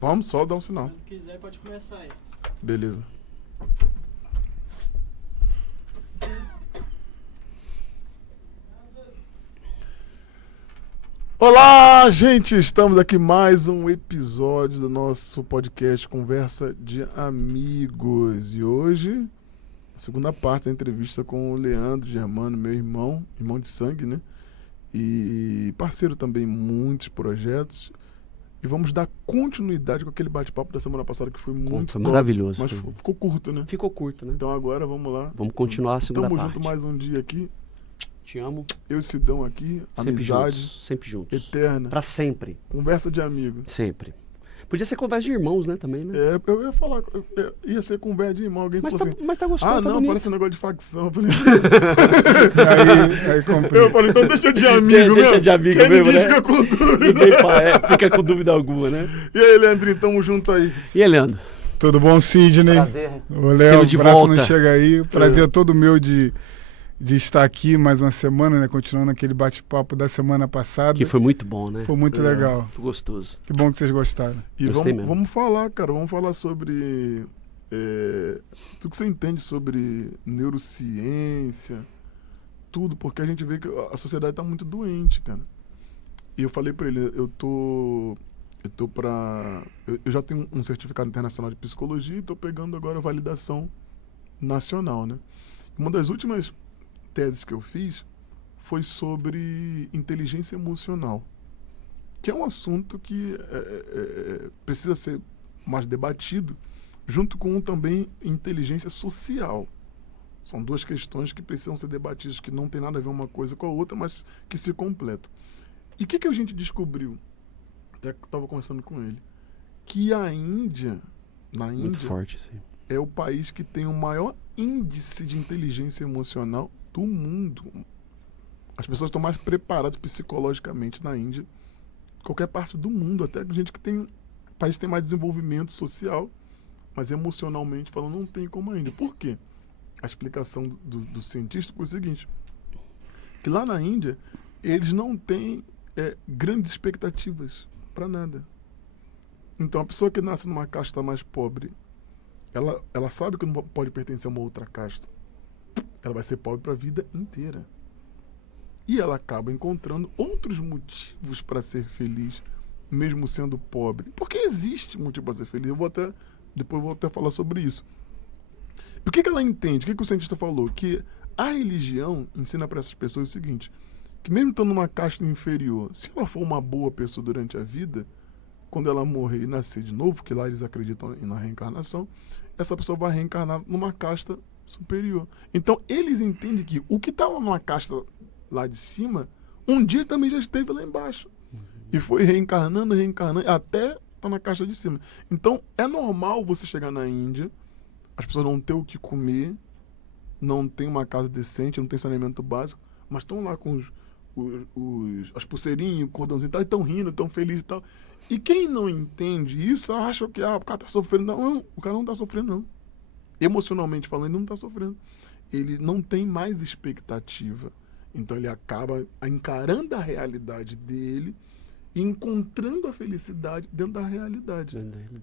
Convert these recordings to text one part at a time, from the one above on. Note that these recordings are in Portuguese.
Vamos, só dar um sinal. Quando quiser, pode começar aí. Beleza. Olá, gente! Estamos aqui mais um episódio do nosso podcast Conversa de Amigos. E hoje, a segunda parte da entrevista com o Leandro Germano, meu irmão de sangue, né? E parceiro também em muitos projetos. E vamos dar continuidade com aquele bate-papo da semana passada que foi muito Foi top, maravilhoso. mas ficou curto, né? Ficou curto, né? Então agora vamos lá. Vamos continuar a segunda Tamo parte. junto mais um dia aqui. Te amo. Eu e Sidão aqui. Sempre Amizade juntos. Sempre juntos. eterna. Pra sempre. Conversa de amigo. Sempre. Podia ser conversa de irmãos, né? Também, né? É, eu ia falar, ia ser conversa de irmão. Alguém Mas falou tá, assim, mas tá gostoso, ah, tá não, bonito. parece um negócio de facção. Eu falei, Aí complica. eu falei, então deixa de amigo Deixa mesmo. de amigo que mesmo, ninguém né? fica com dúvida. Fica com dúvida alguma, né? E aí, Leandrinho, tamo junto aí. E aí, Leandro? Tudo bom, Sidney? Prazer. O Léo, Tê-lo o de braço volta. não chega aí. Prazer todo meu de estar aqui mais uma semana, né? Continuando aquele bate-papo da semana passada. Que foi muito bom, né? Foi muito legal. Muito gostoso. Que bom que vocês gostaram. E Gostei vamos, mesmo. vamos falar, cara, vamos falar sobre tudo que você entende sobre neurociência, tudo, porque a gente vê que a sociedade tá muito doente, cara. E eu falei pra ele, eu já tenho um certificado internacional de psicologia e tô pegando agora a validação nacional, né? Uma das últimas teses que eu fiz foi sobre inteligência emocional, que é um assunto que precisa ser mais debatido, junto com também inteligência social. São duas questões que precisam ser debatidas, que não tem nada a ver uma coisa com a outra, mas que se completam. E o que a gente descobriu? Até que eu estava conversando com ele. Que na Muito Índia, forte, sim. é o país que tem o maior índice de inteligência emocional do mundo. As pessoas estão mais preparadas psicologicamente na Índia, qualquer parte do mundo, até gente que tem país que tem mais desenvolvimento social, mas emocionalmente falando não tem como a Índia. Por quê? A explicação do cientista foi o seguinte, que lá na Índia eles não têm grandes expectativas para nada. Então a pessoa que nasce numa casta mais pobre, ela sabe que não pode pertencer a uma outra casta. Ela vai ser pobre para a vida inteira. E ela acaba encontrando outros motivos para ser feliz, mesmo sendo pobre. Porque existe motivo para ser feliz. Depois vou até falar sobre isso. E o que ela entende? O que o cientista falou? Que a religião ensina para essas pessoas o seguinte, que mesmo estando numa casta inferior, se ela for uma boa pessoa durante a vida, quando ela morrer e nascer de novo, que lá eles acreditam na reencarnação, essa pessoa vai reencarnar numa casta superior. Então, eles entendem que o que está numa casta lá de cima, um dia também já esteve lá embaixo. E foi reencarnando, até tá na caixa de cima. Então, é normal você chegar na Índia, as pessoas não ter o que comer, não tem uma casa decente, não tem saneamento básico, mas estão lá com as pulseirinhas, o cordãozinho e tal, e estão rindo, estão felizes e tal. E quem não entende isso, acha que o cara tá sofrendo. Não, o cara não tá sofrendo, não. Emocionalmente falando, ele não tá sofrendo. Ele não tem mais expectativa. Então ele acaba encarando a realidade dele e encontrando a felicidade dentro da realidade.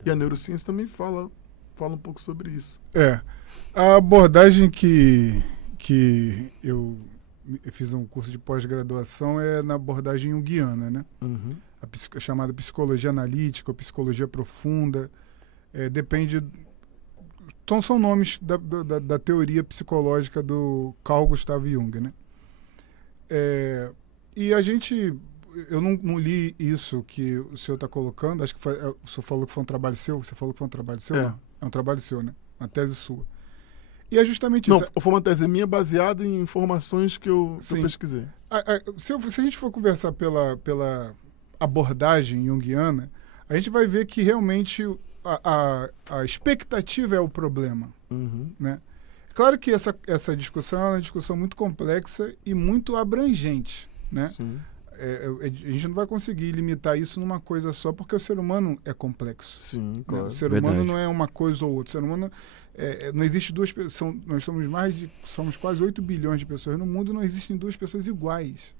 E a neurociência também fala um pouco sobre isso. A abordagem que eu fiz um curso de pós-graduação é na abordagem junguiana, né? Uhum. A chamada psicologia analítica, ou psicologia profunda, depende... Então são nomes da teoria psicológica do Carl Gustav Jung, né? E eu não li isso que o senhor está colocando, acho que o senhor falou que foi um trabalho seu, você falou que foi um trabalho seu? Não, é um trabalho seu, né? Uma tese sua. E é justamente isso. Não, foi uma tese minha baseada em informações que eu pesquisei. Se a gente for conversar pela abordagem junguiana, a gente vai ver que realmente a expectativa é o problema. Uhum. Né? Claro que essa discussão é uma discussão muito complexa e muito abrangente. Né? Sim. A gente não vai conseguir limitar isso numa coisa só, porque o ser humano é complexo. Sim, claro. Né? O ser Verdade. humano não é uma coisa ou outra. O ser humano não existe duas pessoas. Nós somos quase 8 bilhões de pessoas no mundo, não existem duas pessoas iguais.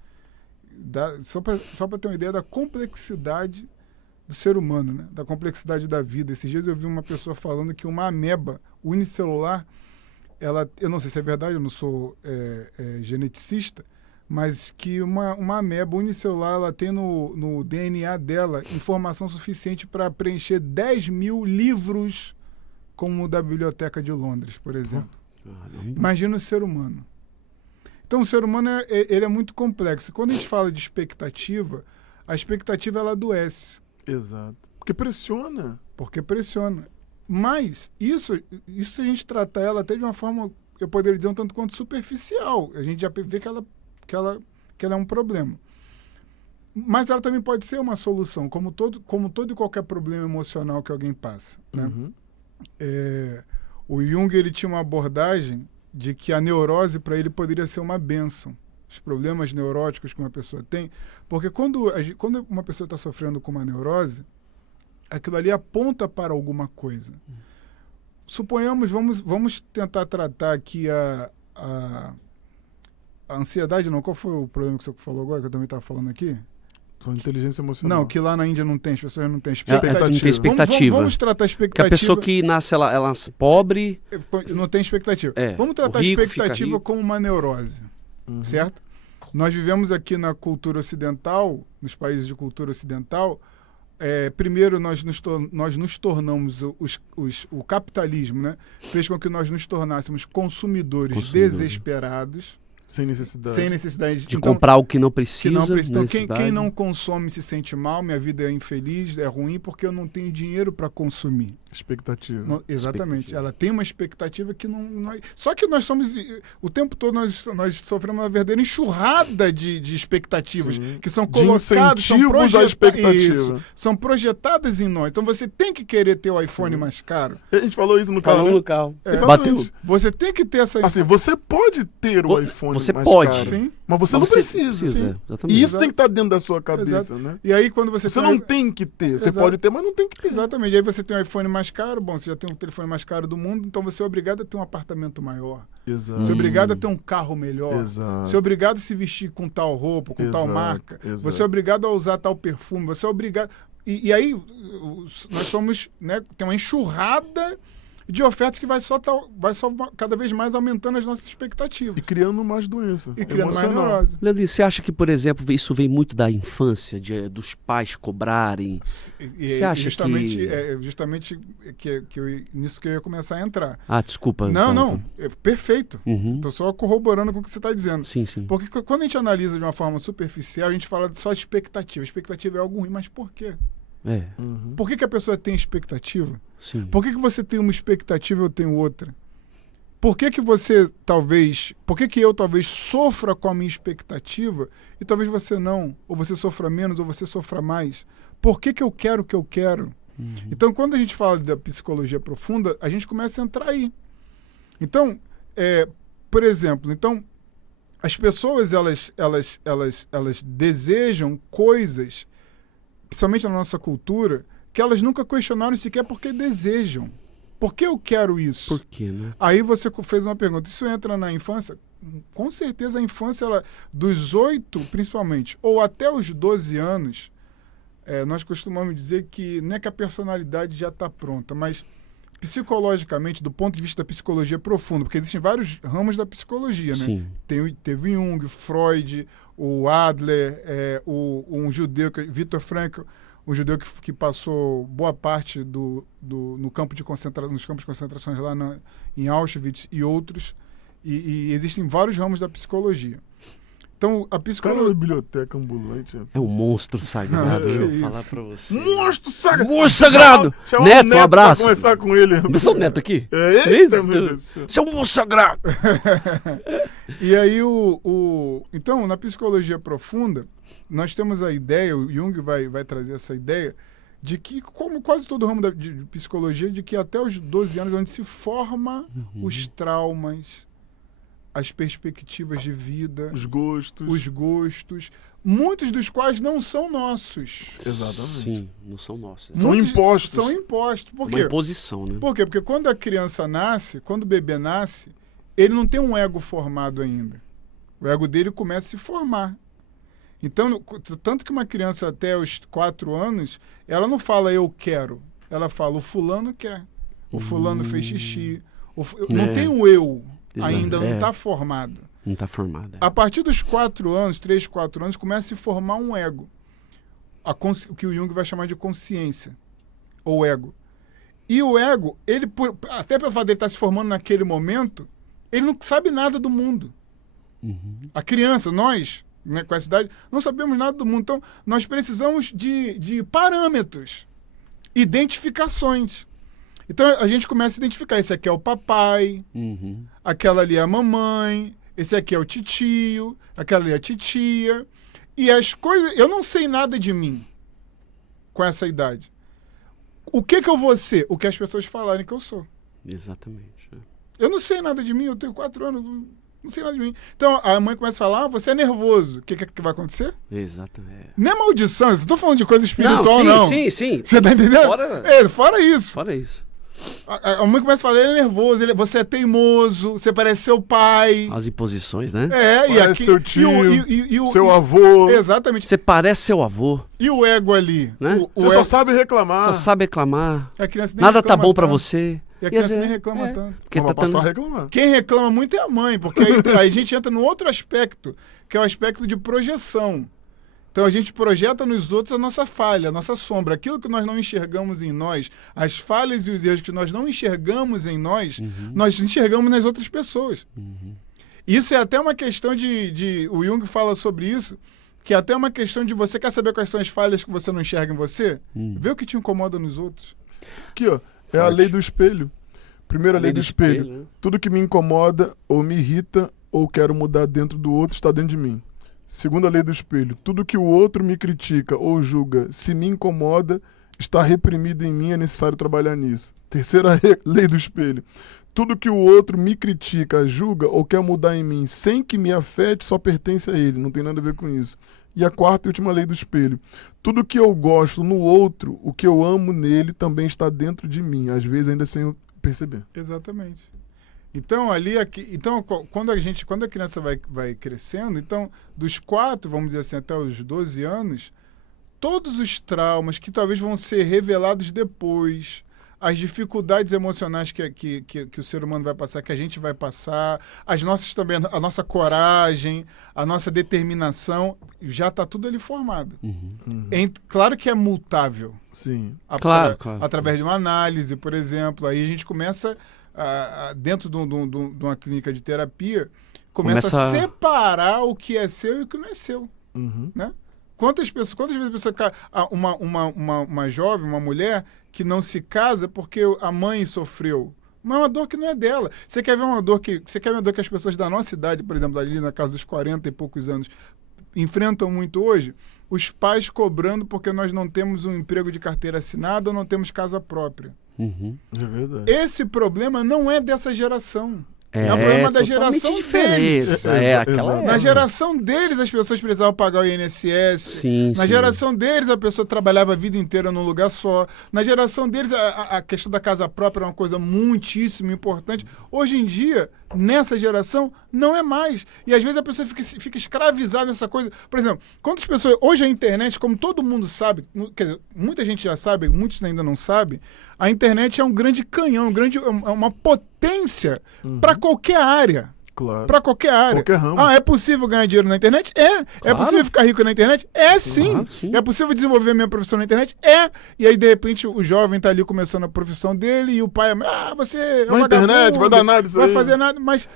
Só para ter uma ideia da complexidade do ser humano, né? Da complexidade da vida. Esses dias eu vi uma pessoa falando que uma ameba unicelular, eu não sei se é verdade, eu não sou geneticista, mas que uma ameba unicelular, ela tem no DNA dela informação suficiente para preencher 10 mil livros, como o da Biblioteca de Londres, por exemplo. Imagina o ser humano. Então, o ser humano ele é muito complexo. Quando a gente fala de expectativa, a expectativa ela adoece. Exato. Porque pressiona. Mas isso se a gente tratar ela até de uma forma, eu poderia dizer, um tanto quanto superficial. A gente já vê que ela é um problema. Mas ela também pode ser uma solução, como todo e qualquer problema emocional que alguém passa. Né? Uhum. O Jung ele tinha uma abordagem de que a neurose para ele poderia ser uma bênção. Os problemas neuróticos que uma pessoa tem. Porque quando uma pessoa está sofrendo com uma neurose, aquilo ali aponta para alguma coisa. Suponhamos, vamos tentar tratar aqui a ansiedade, não. Qual foi o problema que você falou agora, que eu também estava falando aqui? Inteligência emocional. Não, que lá na Índia não tem, as pessoas não têm expectativa. expectativa. Não tem expectativa. Vamos tratar a expectativa. Porque a pessoa que nasce, ela pobre... Não tem expectativa. Vamos tratar a expectativa como uma neurose, certo? Nós vivemos aqui na cultura ocidental, nos países de cultura ocidental, primeiro nós nos tornamos, o capitalismo, né, fez com que nós nos tornássemos consumidores desesperados, sem necessidade de comprar o que não precisa. Então, quem não consome se sente mal, minha vida é infeliz, é ruim, porque eu não tenho dinheiro para consumir. Expectativa. Exatamente. Ela tem uma expectativa que não... Só que nós somos... O tempo todo nós sofremos uma verdadeira enxurrada de expectativas. Sim. Que são colocadas... São projetadas em nós. Então você tem que querer ter o iPhone mais caro. A gente falou isso no carro. No carro. Bateu. Você tem que ter essa... Assim, você pode ter o iPhone você mais pode, caro, sim, mas você não precisa. Exatamente. E isso tem que estar dentro da sua cabeça, né? E aí quando você não tem que ter. Você pode ter, mas não tem que ter. Exatamente. E aí você tem um iPhone mais caro, bom, você já tem o telefone mais caro do mundo, então você é obrigado a ter um apartamento maior. Exato. Você é obrigado a ter um carro melhor. Exato. Você é obrigado a se vestir com tal roupa, com tal marca. Exato. Você é obrigado a usar tal perfume. Você é obrigado... E aí nós somos, né, tem uma enxurrada de ofertas que vai só cada vez mais aumentando as nossas expectativas. E criando mais doença. E criando mais neurose. Leandro, você acha que, por exemplo, isso vem muito da infância, dos pais cobrarem? Você acha justamente nisso que eu ia começar a entrar. Desculpa. Não, perfeito. Uhum. Estou só corroborando com o que você está dizendo. Sim. Porque quando a gente analisa de uma forma superficial, a gente fala só de expectativa. Expectativa é algo ruim, mas por quê? Por que a pessoa tem expectativa? Sim. Por que você tem uma expectativa e eu tenho outra? Por que eu talvez sofra com a minha expectativa e talvez você não? Ou você sofra menos, ou você sofra mais? Por que eu quero o que eu quero? Uhum. Então, quando a gente fala da psicologia profunda, a gente começa a entrar aí. Então, por exemplo, as pessoas elas desejam coisas, principalmente na nossa cultura, que elas nunca questionaram sequer porque desejam. Por que eu quero isso? Por quê, né? Aí você fez uma pergunta. Isso entra na infância? Com certeza a infância, dos 8, principalmente, ou até os 12 anos, nós costumamos dizer que não é que a personalidade já está pronta, mas psicologicamente, do ponto de vista da psicologia profunda, porque existem vários ramos da psicologia, né? Sim. Teve Jung, Freud, o Adler, um judeu, Viktor Frankl, um judeu que passou boa parte nos campos de concentrações lá em Auschwitz e outros, e existem vários ramos da psicologia. Então, a psicologia... Cara, biblioteca ambulante. É um monstro sagrado, eu vou falar pra você. Monstro sagrado! Monstro sagrado! Chama Neto, Neto, um abraço. Pra conversar com ele. Eu sou o Neto aqui. Eita, meu Deus do céu. Você é um monstro sagrado! E aí, então, na psicologia profunda, nós temos a ideia, o Jung vai trazer essa ideia, de que, como quase todo ramo de psicologia, de que até os 12 anos é onde se forma os traumas, as perspectivas de vida, os gostos, muitos dos quais não são nossos. Exatamente. Sim, não são nossos. São impostos. São impostos. Por quê? Uma imposição, né? Por quê? Porque quando a criança nasce, quando o bebê nasce, ele não tem um ego formado ainda. O ego dele começa a se formar. Então, tanto que uma criança até os 4 anos, ela não fala eu quero. Ela fala o fulano quer. O fulano fez xixi. Não tem o eu. Ainda não está formado. Não está formado. A partir dos 4 anos, 3, 4 anos, começa a se formar um ego. O que o Jung vai chamar de consciência. Ou ego. E o ego, ele, até pelo fato de ele estar se formando naquele momento, ele não sabe nada do mundo. A criança, nós, né, com essa idade, não sabemos nada do mundo. Então, nós precisamos de parâmetros, identificações. Então, a gente começa a identificar. Esse aqui é o papai, aquela ali é a mamãe, esse aqui é o titio, aquela ali é a titia. E as coisas... Eu não sei nada de mim com essa idade. O que eu vou ser? O que as pessoas falarem que eu sou. Exatamente. Eu não sei nada de mim, eu tenho 4 anos, não sei nada de mim. Então a mãe começa a falar, você é nervoso. O que vai acontecer? Exatamente. Não é maldição, eu não tô falando de coisa espiritual, não. Sim. Você tá entendendo? Fora isso. Fora isso. A mãe começa a falar, ele é nervoso, você é teimoso, você parece seu pai. As imposições, né? Parece seu tio, seu avô. Exatamente. Você parece seu avô. E o ego ali? Né? Você só sabe reclamar. Só sabe reclamar. A criança nem Nada tá bom tanto. pra você. E a criança nem reclama tanto. Porque Vai passar a reclamar. Quem reclama muito é a mãe, porque aí a gente entra no outro aspecto, que é o aspecto de projeção. Então a gente projeta nos outros a nossa falha, a nossa sombra, aquilo que nós não enxergamos em nós, as falhas e os erros que nós não enxergamos em nós, nós enxergamos nas outras pessoas. Isso é até uma questão o Jung fala sobre isso, que é até uma questão de você quer saber quais são as falhas que você não enxerga em você? Vê o que te incomoda nos outros. Aqui, ó, é a lei do espelho. Primeira lei do espelho. né? Tudo que me incomoda ou me irrita ou quero mudar dentro do outro está dentro de mim. Segunda lei do espelho. Tudo que o outro me critica ou julga, se me incomoda, está reprimido em mim, é necessário trabalhar nisso. Terceira lei do espelho. Tudo que o outro me critica, julga ou quer mudar em mim, sem que me afete, só pertence a ele. Não tem nada a ver com isso. E a quarta e última lei do espelho. Tudo que eu gosto no outro, o que eu amo nele, também está dentro de mim. Às vezes ainda sem eu perceber. Exatamente. Então, quando a criança vai crescendo, então, dos 4, vamos dizer assim, até os 12 anos, todos os traumas que talvez vão ser revelados depois, as dificuldades emocionais que o ser humano vai passar, que a gente vai passar, a nossa coragem, a nossa determinação, já está tudo ali formado. Claro que é multável. Sim. Claro. Através de uma análise, por exemplo, aí a gente começa... dentro de uma clínica de terapia, começa a separar o que é seu e o que não é seu. Né? Quantas vezes a pessoa... Uma jovem, uma mulher que não se casa porque a mãe sofreu. Mas é uma dor que não é dela. Você quer ver uma dor que as pessoas da nossa idade, por exemplo, ali na casa dos 40 e poucos anos, enfrentam muito hoje? Os pais cobrando porque nós não temos um emprego de carteira assinada ou não temos casa própria. É verdade. Esse problema não é dessa geração. É um problema da geração deles. Na geração deles, as pessoas precisavam pagar o INSS. Sim, Na geração deles, a pessoa trabalhava a vida inteira num lugar só. Na geração deles, a questão da casa própria é uma coisa muitíssimo importante. Hoje em dia, nessa geração, não é mais. E às vezes a pessoa fica escravizada nessa coisa. Por exemplo, quantas pessoas... Hoje a internet, como todo mundo sabe, quer dizer, muita gente já sabe, muitos ainda não sabem, a internet é um grande canhão, é uma potência para qualquer área. Claro. Para qualquer área. Qualquer ramo. É possível ganhar dinheiro na internet? É. É possível ficar rico na internet? É, sim. Claro, sim. É possível desenvolver minha profissão na internet? É. E aí, de repente, o jovem tá ali começando a profissão dele e o pai você é Na internet, vai dar nada isso vai aí. fazer nada. Mas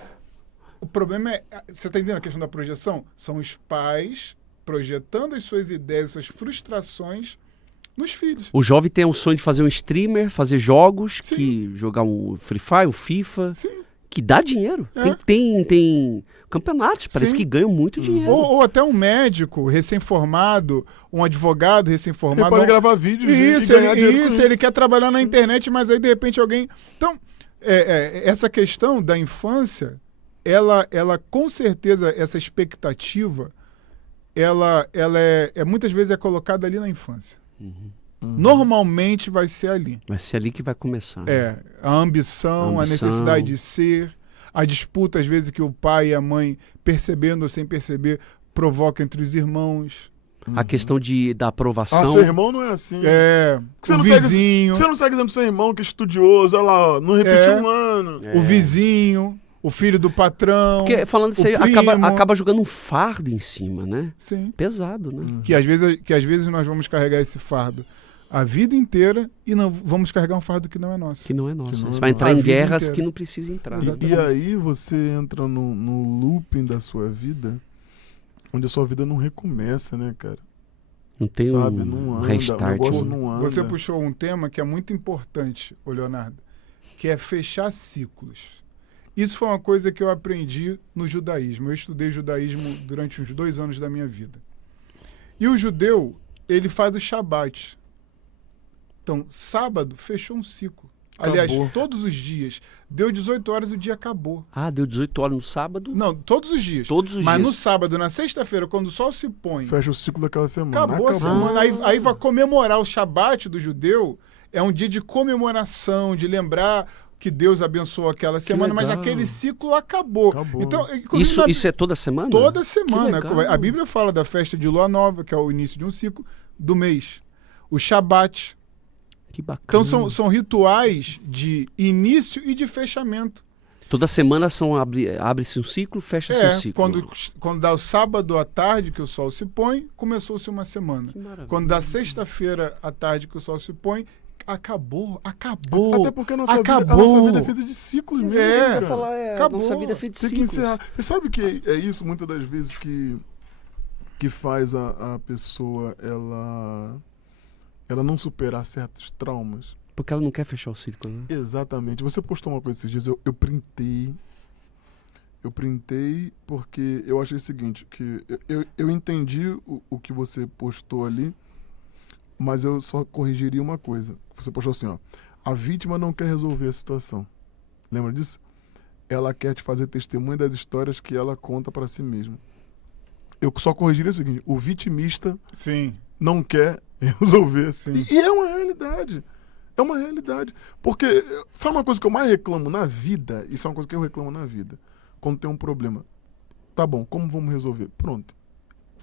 o problema é... Você tá entendendo a questão da projeção? São os pais projetando as suas ideias, suas frustrações nos filhos. O jovem tem um sonho de fazer um streamer, fazer jogos, jogar um Free Fire, um FIFA, que dá dinheiro. Tem campeonatos, parece que ganham muito dinheiro. Ou até um médico recém-formado, um advogado recém-formado. Ele pode gravar vídeos e ganhar dinheiro com isso. Ele quer trabalhar na internet, mas aí de repente alguém... Então, essa questão da infância, ela com certeza, essa expectativa, ela muitas vezes é colocada ali na infância. Normalmente vai ser ali. Vai ser ali que vai começar. A ambição, a necessidade de ser, a disputa, às vezes, que o pai e a mãe, percebendo ou sem perceber, provoca entre os irmãos. A questão da aprovação. seu irmão não é assim. O vizinho. Você não segue exemplo do seu irmão que é estudioso, olha lá, não repetiu um ano. O vizinho, o filho do patrão. Porque falando isso aí, acaba jogando um fardo em cima, né? Sim. Pesado, né? Que às vezes nós vamos carregar esse fardo a vida inteira e não vamos carregar um fardo que não é nosso. Que não é nosso. não Você é vai nosso. entrar em A vida guerras inteira. que não precisa entrar. Exatamente. E aí você entra no looping da sua vida, onde a sua vida não recomeça, né, cara? Não tem Sabe, um não anda, restart. o negócio né? não anda. Você puxou um tema que é muito importante, ô Leonardo, que é fechar ciclos. Isso foi uma coisa que eu aprendi no judaísmo. Eu estudei judaísmo durante uns 2 anos da minha vida. E o judeu, ele faz o Shabat. Então, sábado, fechou um ciclo. Aliás, Acabou. todos os dias. Deu 18 horas, o dia acabou. Ah, deu 18 horas no sábado? Não, todos os dias. Todos os Mas dias. no sábado, na sexta-feira, quando o sol se põe, Fecha o ciclo daquela semana. acabou a semana. Aí vai comemorar o Shabat do judeu. É um dia de comemoração, de lembrar que Deus abençoou aquela semana, mas legal. aquele ciclo acabou. Acabou. Então, inclusive, Isso é toda semana? toda semana. Que legal. A Bíblia fala da festa de Lua Nova, que é o início de um ciclo, do mês. O Shabat. Que bacana. Então são rituais de início e de fechamento. Toda semana abre-se um ciclo, fecha-se um ciclo. Quando dá o sábado à tarde que o sol se põe, começou-se uma semana. Que maravilha. Quando dá sexta-feira à tarde que o sol se põe, acabou. Até porque a nossa Acabou. vida é feita de ciclos mesmo. É. cara. Eu ia falar, Acabou. nossa vida é feita de Tem que ciclos. encerrar. Você sabe que é isso muitas das vezes que faz a pessoa ela não superar certos traumas? Porque ela não quer fechar o ciclo, né? Exatamente. Você postou uma coisa esses dias, eu printei. Eu printei porque eu achei o seguinte, que eu entendi o que você postou ali, mas eu só corrigiria uma coisa. Você postou assim, ó. A vítima não quer resolver a situação. Lembra disso? Ela quer te fazer testemunha das histórias que ela conta pra si mesma. Eu só corrigiria o seguinte, o vitimista Sim. não quer resolver. Sim. E é uma realidade. É uma realidade. Porque, sabe uma coisa que eu mais reclamo na vida? Isso é uma coisa que eu reclamo na vida. Quando tem um problema. Tá bom, como vamos resolver? Pronto.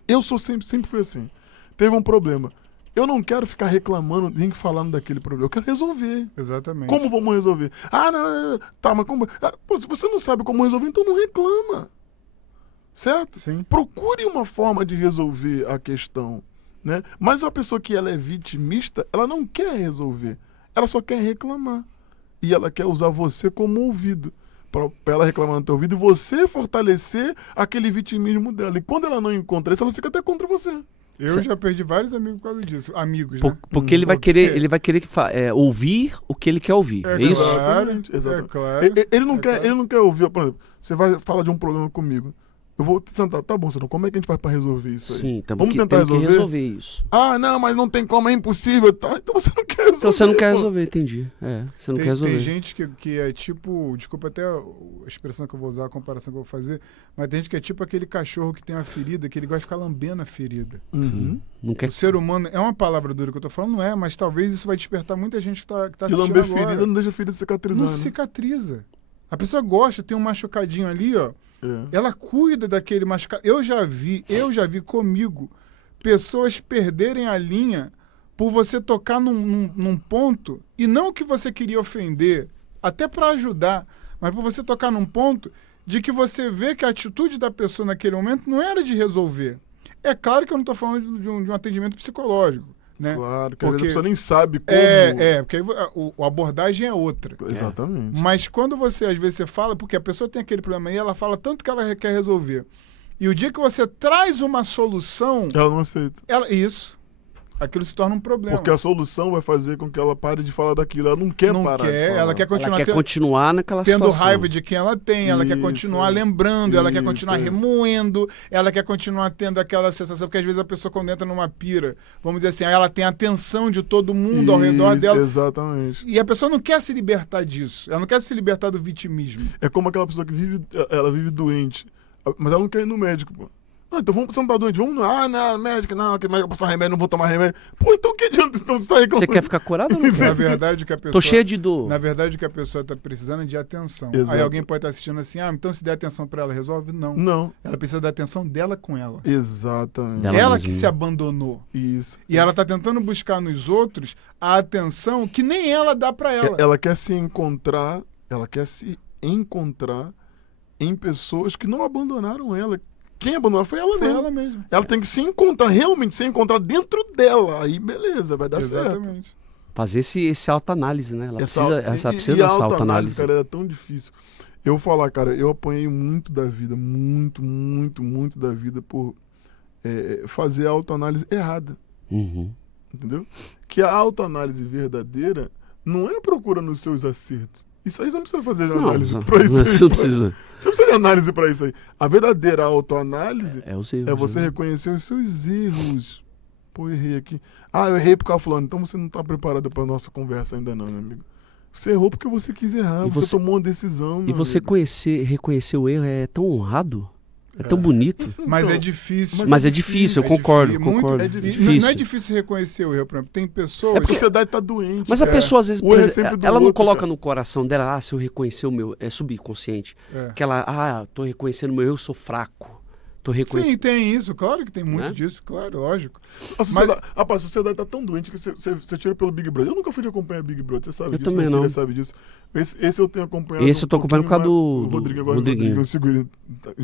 Eu sempre fui assim. Teve um problema. Eu não quero ficar reclamando, nem falando daquele problema. Eu quero resolver. Exatamente. Como vamos resolver? Não. Tá, mas como... pô, se você não sabe como resolver, então não reclama. Certo? Sim. Procure uma forma de resolver a questão, né? Mas a pessoa que ela é vitimista, ela não quer resolver. Ela só quer reclamar. E ela quer usar você como ouvido. Pra ela reclamar no teu ouvido e você fortalecer aquele vitimismo dela. E quando ela não encontra isso, ela fica até contra você. Eu já perdi vários amigos por causa disso. Amigos, né? Porque ele vai querer ouvir o que ele quer ouvir. É isso? Claro, Exatamente. É claro. Ele não quer ouvir, por exemplo, você vai falar de um problema comigo. Eu vou tentar, tá bom, Senão, como é que a gente vai pra resolver isso aí? Sim, vamos tentar resolver isso. Não, mas não tem como, é impossível. Tá, então você não quer resolver. Então você não quer resolver, entendi. Você não quer resolver. Tem gente que é tipo, desculpa até a expressão que eu vou usar, a comparação que eu vou fazer, mas tem gente que é tipo aquele cachorro que tem uma ferida, que ele gosta de ficar lambendo a ferida. Sim. Não quer... O ser humano, é uma palavra dura que eu tô falando, não é, mas talvez isso vai despertar muita gente que tá E assistindo lamber agora. ferida não deixa a ferida cicatrizar. Não né? cicatriza. A pessoa gosta, tem um machucadinho ali, ó. Ela cuida daquele machucado. Eu já vi comigo pessoas perderem a linha por você tocar num ponto, e não que você queria ofender, até para ajudar, mas por você tocar num ponto de que você vê que a atitude da pessoa naquele momento não era de resolver. É claro que eu não estou falando de um atendimento psicológico, né? Claro, que às vezes a pessoa nem sabe como... porque aí a abordagem é outra. Exatamente. Mas quando você, às vezes, você fala, porque a pessoa tem aquele problema aí, ela fala tanto que ela quer resolver. E o dia que você traz uma solução... Ela não aceita. Isso. Aquilo se torna um problema. Porque a solução vai fazer com que ela pare de falar daquilo. Ela não quer parar de falar. Ela quer continuar, continuar naquela tendo situação. raiva de quem ela tem, ela quer continuar lembrando, ela quer continuar remoendo, ela quer continuar tendo aquela sensação, porque às vezes a pessoa quando entra numa pira, vamos dizer assim, ela tem a atenção de todo mundo ao redor dela. Exatamente. E a pessoa não quer se libertar disso, ela não quer se libertar do vitimismo. É como aquela pessoa que vive doente, mas ela não quer ir no médico, pô. Então você não tá doente? Vamos, não, médica, não, que médica passar remédio, não vou tomar remédio. Pô, então que adianta? Então você tá reclamando. Você quer ficar curado ou não quer? Na verdade, que a pessoa... Tô cheio de dor. Na verdade, o que a pessoa tá precisando é de atenção. Exato. Aí alguém pode estar assistindo assim, então se der atenção pra ela, resolve? Não. Não. Ela precisa da atenção dela com ela. Exatamente. Dela Ela mesmo. que se abandonou. Isso. E ela tá tentando buscar nos outros a atenção que nem ela dá pra ela. Ela quer se encontrar em pessoas que não abandonaram ela. Quem abandonou foi ela Foi mesma. ela mesma. Ela tem que se encontrar, realmente se encontrar dentro dela. Aí beleza, vai dar certo. Exatamente. Fazer essa autoanálise, né? Ela precisa e dessa a autoanálise, autoanálise. cara, era tão difícil. Eu vou falar, cara, eu apanhei muito da vida, muito da vida por fazer a autoanálise errada, Uhum. entendeu? Que a autoanálise verdadeira não é procura nos seus acertos. Isso aí você não precisa fazer análise pra isso aí. Você não precisa. Você não precisa de análise pra isso aí. A verdadeira autoanálise É os erros. é você né? reconhecer os seus erros. Pô, errei aqui. Eu errei por causa fulano. Então você não tá preparado pra nossa conversa ainda não, meu amigo. Você errou porque você quis errar. E Você você- tomou uma decisão. E meu você amigo. reconhecer o erro é tão honrado, é tão bonito. Mas Então, é difícil. Mas é difícil, eu concordo, difícil, muito- concordo. é E difícil. não é difícil reconhecer o erro, por exemplo. Tem pessoas... É A porque- sociedade tá doente. Mas a cara. pessoa, às vezes, O por erro é exemplo, sempre do ela não outro, coloca cara. no coração dela, se eu reconhecer o meu, é subconsciente. É. Que ela, tô reconhecendo o meu erro, eu sou fraco. Tô Sim, reconhecendo. tem isso. Claro que tem muito Né? disso. Claro, lógico. A sociedade tá tão doente que você tira pelo Big Brother. Eu nunca fui de acompanhar Big Brother, você sabe Eu disso. também minha filha não. sabe disso. Esse eu tenho acompanhado. Esse eu tô acompanhando por causa pouquinho, do mas o Rodrigo agora. Rodriguinho. Eu sigo ele.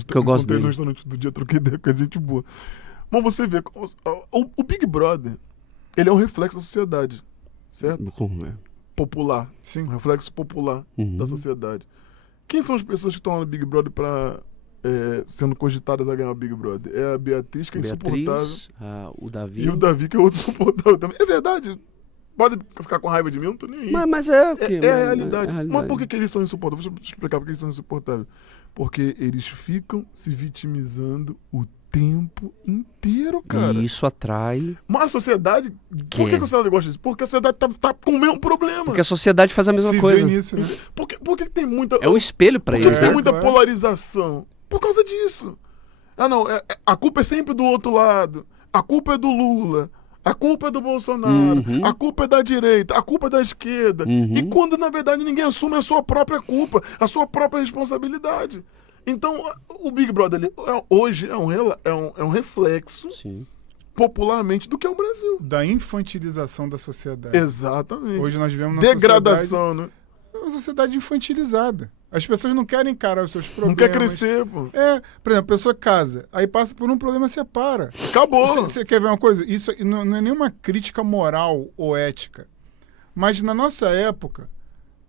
Que eu gosto Encontrei dele. no restaurante do dia, troquei ideia com a gente boa. Mas você vê, o Big Brother, ele é um reflexo da sociedade, certo? Como é? Popular. Sim. Um reflexo popular Uhum. da sociedade. Quem são as pessoas que estão lá no Big Brother sendo cogitadas a ganhar o Big Brother? É a Beatriz, que é insuportável. Beatriz, o Davi. E o Davi, que é outro insuportável também. É verdade. Pode ficar com raiva de mim, eu não tô nem aí. Mas é o quê? É a realidade. Mas por que eles são insuportáveis? Deixa eu explicar por que eles são insuportáveis. Porque eles ficam se vitimizando o tempo inteiro, cara. E isso atrai. Mas a sociedade... Por que a sociedade gosta disso? Porque a sociedade tá com o mesmo problema. Porque a sociedade faz a mesma Se coisa. vê nisso, né? Por que tem muita... É um espelho pra Por que eles, tem né? muita Claro. polarização? Por causa disso. Não, a culpa é sempre do outro lado. A culpa é do Lula. A culpa é do Bolsonaro. Uhum. A culpa é da direita. A culpa é da esquerda. Uhum. E quando, na verdade, ninguém assume a sua própria culpa, a sua própria responsabilidade. Então, o Big Brother hoje é um reflexo, Sim. popularmente, do que é o Brasil. Da infantilização da sociedade. Exatamente. Hoje nós vivemos Degradação, né? uma sociedade infantilizada. As pessoas não querem encarar os seus problemas. Não quer crescer, pô. Por exemplo, a pessoa casa, aí passa por um problema, separa. Acabou. Você quer ver uma coisa? Isso não é nenhuma crítica moral ou ética. Mas na nossa época,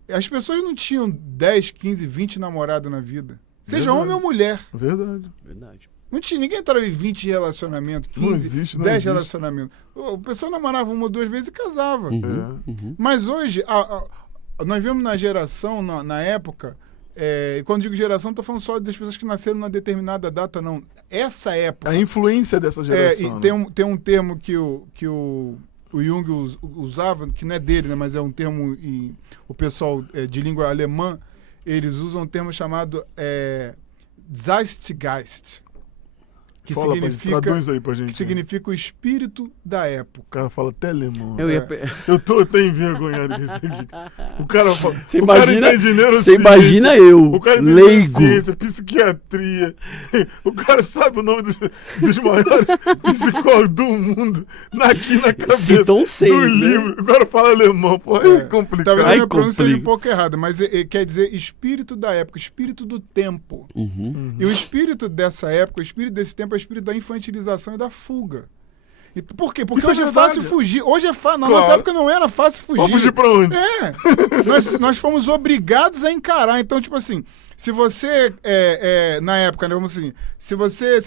as pessoas não tinham 10, 15, 20 namorados na vida. Seja Verdade. homem ou mulher. Verdade. Verdade. Não tinha, ninguém entrava em 20 relacionamentos, 15, Não existe, não 10 existe. relacionamentos. A pessoa namorava uma ou duas vezes e casava. Uhum. Uhum. Mas hoje, nós vemos na geração, na época, e quando digo geração, não estou falando só das pessoas que nasceram numa determinada data, não. Essa época. A influência dessa geração. E né? tem um termo que o Jung usava, que não é dele, né, mas é um termo, o pessoal de língua alemã, eles usam um termo chamado Zeitgeist, que Fala pra gente, significa, traduz aí pra gente. que significa o espírito da época. O cara fala até alemão. Eu ia. Eu tô envergonhado com isso aqui. O cara fala. Você o cara imagina, entende neurociência, você imagina eu, o cara entende leigo. neurociência, psiquiatria. O cara sabe o nome dos maiores psicólogos do mundo aqui na cabeça Citam seis, do né? livro. O cara fala alemão. Pô, é complicado. Talvez a Ai, minha pronúncia seja um complica. pouco errada, mas quer dizer espírito da época, espírito do tempo. Uhum. E o espírito dessa época, o espírito desse tempo é o espírito da infantilização e da fuga. E por quê? Porque Isso é hoje é verdade. fácil fugir. Hoje é fácil. Na Claro. nossa época não era fácil fugir. Vamos fugir pra onde? Nós fomos obrigados a encarar. Então, tipo assim, se você, na época, né, vamos assim, se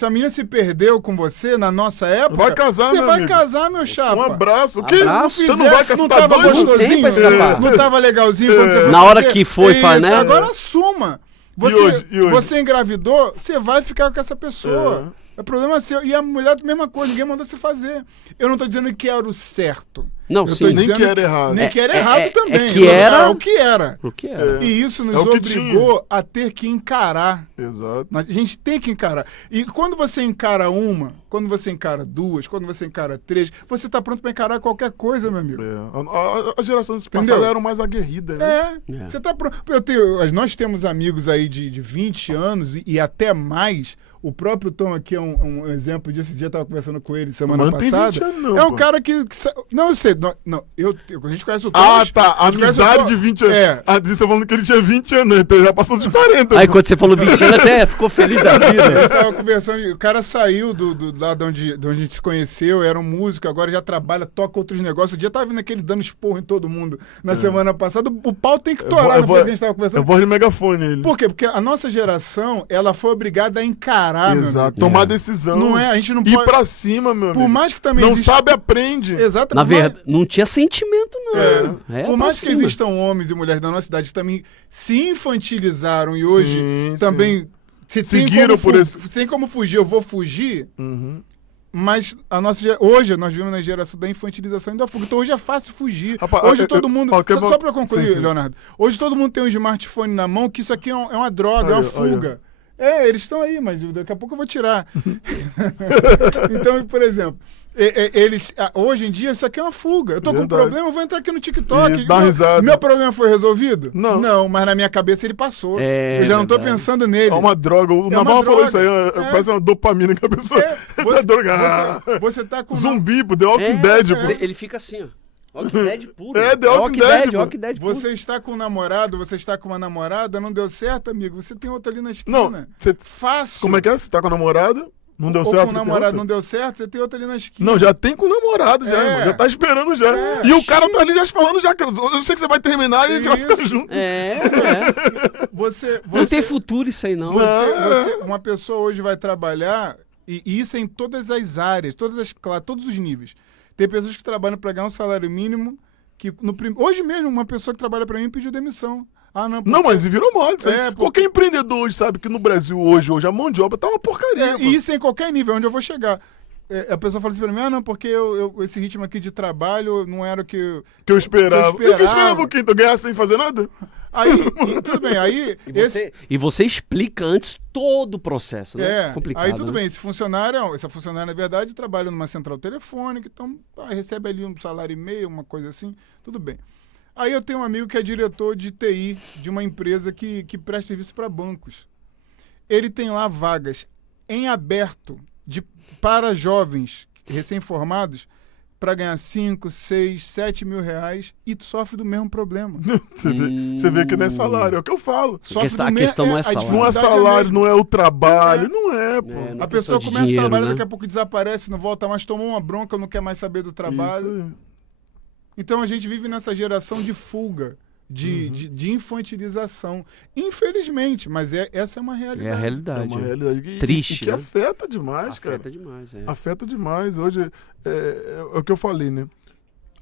a menina se perdeu com você, na nossa época, Vai casar, você meu vai amigo. casar, meu chapa. Um abraço. O quê? Abraço. Você não vai casar? Não Tá tava doido? Não tem gostosinho? pra escapar. Não tava legalzinho quando você foi Na hora fazer? que foi, Isso, né? Agora assuma. E hoje? Você engravidou, você vai ficar com essa pessoa. É problema seu. E a mulher, mesma coisa, ninguém mandou você fazer. Eu não tô dizendo que era o certo. Não, eu sim. Nem que era errado. Nem que era errado também. Que era... o que era. O que era. E isso nos que obrigou a ter que encarar. Exato. A gente tem que encarar. E quando você encara uma, quando você encara duas, quando você encara três, você tá pronto pra encarar qualquer coisa, meu amigo. As gerações passadas eram mais aguerridas, né? Você tá pronto. Nós temos amigos aí de 20 anos e até mais. O próprio Tom aqui é um exemplo disso. Esse dia eu estava conversando com ele semana passada. Tem 20 anos, não, é um cara que não, eu sei. Não, a gente conhece o Tom. Tá. Amizade de 20 anos. Você tá falando que ele tinha 20 anos, então ele já passou dos 40. Aí quando você falou 20 anos, até ficou feliz da vida. A gente tava conversando. O cara saiu lá de onde a gente se conheceu, era um músico, agora já trabalha, toca outros negócios. O dia tava vendo aquele dando esporro em todo mundo na semana passada. O pau tem que torar, não foi o que a gente tava conversando? É voz de megafone ele. Por quê? Porque a nossa geração, ela foi obrigada a encarar. Exato, tomar decisão. Não é, a gente não pode... Ir pra cima, meu amigo. Por mais que também não sabe, aprende. Exato. Na verdade, não tinha sentimento, não. Por mais que existam homens e mulheres da nossa cidade que também se infantilizaram e hoje também... Seguiram por esse... Sem como fugir, eu vou fugir... Mas hoje nós vivemos na geração da infantilização e da fuga. Então hoje é fácil fugir. Rapaz, hoje todo mundo... Só pra concluir, Leonardo. Hoje todo mundo tem um smartphone na mão, que isso aqui é uma droga, é uma fuga. Eles estão aí, mas daqui a pouco eu vou tirar. Então, por exemplo, hoje em dia isso aqui é uma fuga. Eu tô com um problema, eu vou entrar aqui no TikTok. Dá risada. Meu problema foi resolvido? Não, mas na minha cabeça ele passou. Eu já não tô pensando nele. É uma droga. O Naval falou isso aí. Parece uma dopamina que a pessoa você tá com... Zumbi, The Walking Dead. Ele fica assim, ó. Walking Dead puro. The Walking Dead puro. Você está com um namorado, você está com uma namorada, não deu certo, amigo? Você tem outro ali na esquina. Não, fácil. Como é que é? Você tá com a namorada, não deu certo? Com o namorado não deu certo, você tem outro ali na esquina. Não, já tem com o namorado, já, irmão. Já tá esperando já. E o cara tá ali já falando já, que eu sei que você vai terminar e a gente vai ficar junto. Não tem futuro isso aí, não. Uma pessoa hoje vai trabalhar, e isso é em todas as áreas, todos os níveis. Tem pessoas que trabalham para ganhar um salário mínimo, que hoje mesmo uma pessoa que trabalha para mim pediu demissão. Não, mas virou moda. Qualquer empreendedor hoje sabe que no Brasil hoje a mão de obra tá uma porcaria. E isso em qualquer nível, onde eu vou chegar. A pessoa fala assim pra mim, não, porque esse ritmo aqui de trabalho não era o que eu esperava. Eu esperava o quê? Tu ganhar sem fazer nada? Aí, tudo bem, aí... E você explica antes todo o processo, né? Complicado, aí tudo bem, essa funcionária, na verdade, trabalha numa central telefônica, então recebe ali um salário e meio, uma coisa assim, tudo bem. Aí eu tenho um amigo que é diretor de TI de uma empresa que presta serviço para bancos. Ele tem lá vagas em aberto para jovens recém-formados para ganhar 5, 6, 7 mil reais e sofre do mesmo problema. Você vê que não é salário, é o que eu falo. A questão não é salário. Não é salário, não é o trabalho, não é, pô. A pessoa começa a trabalhar, daqui a pouco desaparece, não volta mais, tomou uma bronca, não quer mais saber do trabalho. Então a gente vive nessa geração de fuga, de infantilização. Infelizmente, mas essa é uma realidade. É a realidade. É uma realidade triste, que afeta demais, cara. Afeta demais, Afeta demais. Hoje, é o que eu falei, né?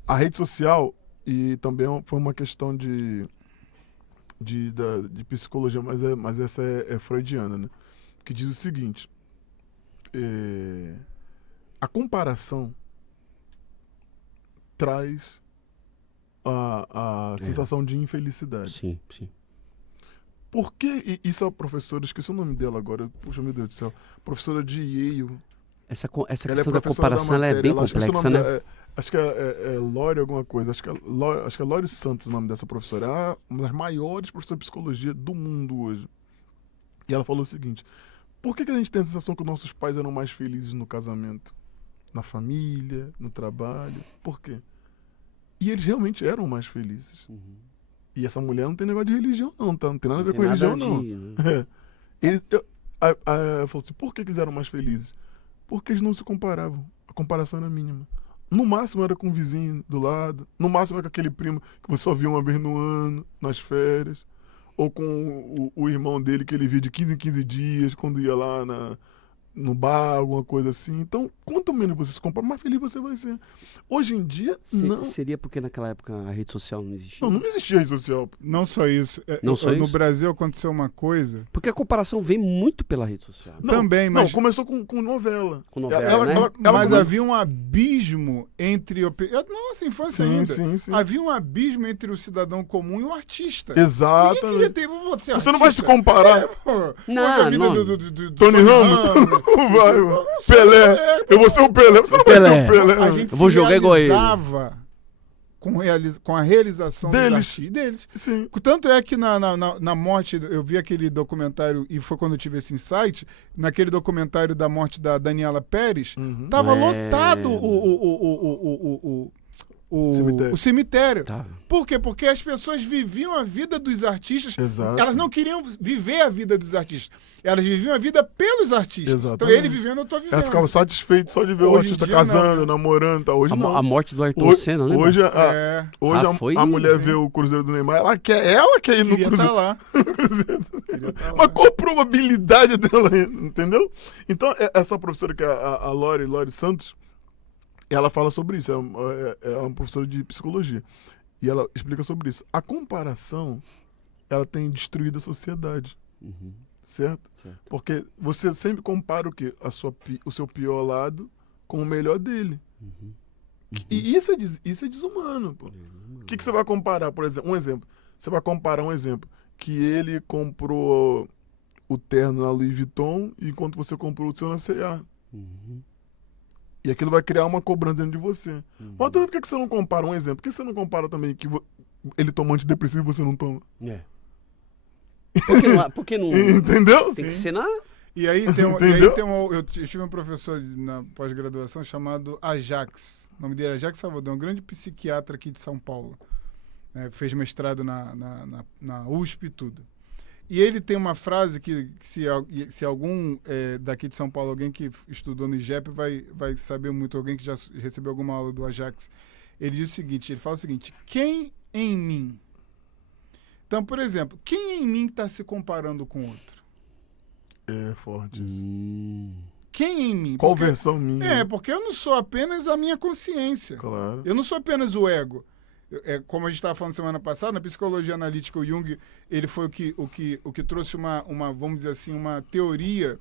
A rede social, e também foi uma questão de psicologia, mas essa é freudiana, né? Que diz o seguinte, a comparação traz a sensação de infelicidade. Sim, sim. Por que isso a professora, esqueci o nome dela agora, puxa, meu Deus do céu, professora de Yale. Essa questão da comparação ela é bem complexa, né? Acho que é Lore alguma coisa, acho que é Lore Santos o nome dessa professora. Ela é uma das maiores professoras de psicologia do mundo hoje. E ela falou o seguinte, por que a gente tem a sensação que nossos pais eram mais felizes no casamento? Na família, no trabalho, por quê? E eles realmente eram mais felizes. E essa mulher não tem negócio de religião, não, tá? Não tem nada a ver com religião, não. Ela falou assim, por que eles eram mais felizes? Porque eles não se comparavam. A comparação era mínima. No máximo era com o vizinho do lado. No máximo era com aquele primo que você só via uma vez no ano, nas férias. Ou com o irmão dele que ele via de 15 em 15 dias, quando ia lá no bar, alguma coisa assim. Então, quanto menos você se compara, mais feliz você vai ser. Hoje em dia, não. Seria porque naquela época a rede social não existia? Não existia rede social. Não só isso. Não só no isso? Brasil aconteceu uma coisa... Porque a comparação vem muito pela rede social. Também, mas... Não, começou com novela. Com novela, né? Mas havia um abismo entre... Nossa infância ainda. Sim. Havia um abismo entre o cidadão comum e o artista. Exatamente. Ninguém queria ter... Você não vai se comparar. Não. Do Tony Ramos. Pelé. Eu vou ser o Pelé. Você não vai ser o Pelé. A gente Eu vou jogar igual ele. Com a realização deles. Sim. Tanto é que na morte, eu vi aquele documentário, e foi quando eu tive esse insight, naquele documentário da morte da Daniela Pérez, tava lotado o cemitério. Tá. Por quê? Porque as pessoas viviam a vida dos artistas. Exato. Elas não queriam viver a vida dos artistas. Elas viviam a vida pelos artistas. Exatamente. Então ele vivendo, eu tô vivendo. Ela ficava satisfeita só de ver o Hoje em artista dia, casando, namorando. Tá? Hoje não. A morte do Ayrton Senna, né? Hoje, foi a mulher isso, vê o Cruzeiro do Neymar, ela quer ir no Queria Cruzeiro. estar lá. Mas qual a probabilidade dela, entendeu? Então, essa professora que é a Lori Santos, ela fala sobre isso. É uma professora de psicologia. E ela explica sobre isso. A comparação, ela tem destruído a sociedade. Certo? Porque você sempre compara o quê? O seu pior lado com o melhor dele. E isso é desumano. Pô. O que você vai comparar, por exemplo? Um exemplo. Você vai comparar um exemplo. Que ele comprou o terno na Louis Vuitton enquanto você comprou o seu na C&A. E aquilo vai criar uma cobrança dentro de você. Mas também por que você não compara um exemplo? Por que você não compara também que ele toma antidepressivo e você não toma? Por que não? Entendeu? Tem que ser na... E aí eu tive um professor na pós-graduação chamado Ajax. O nome dele era Ajax Salvador, um grande psiquiatra aqui de São Paulo. Fez mestrado na USP e tudo. E ele tem uma frase que se algum daqui de São Paulo, alguém que estudou no IGEP vai saber muito, alguém que já recebeu alguma aula do Ajax, ele diz o seguinte, ele fala o seguinte: quem em mim... Então, por exemplo, quem em mim está se comparando com outro? É forte isso. Quem em mim? Qual versão minha? Porque eu não sou apenas a minha consciência. Claro. Eu não sou apenas o ego. Como a gente estava falando semana passada, na psicologia analítica, o Jung, ele foi o que trouxe uma, vamos dizer assim, uma teoria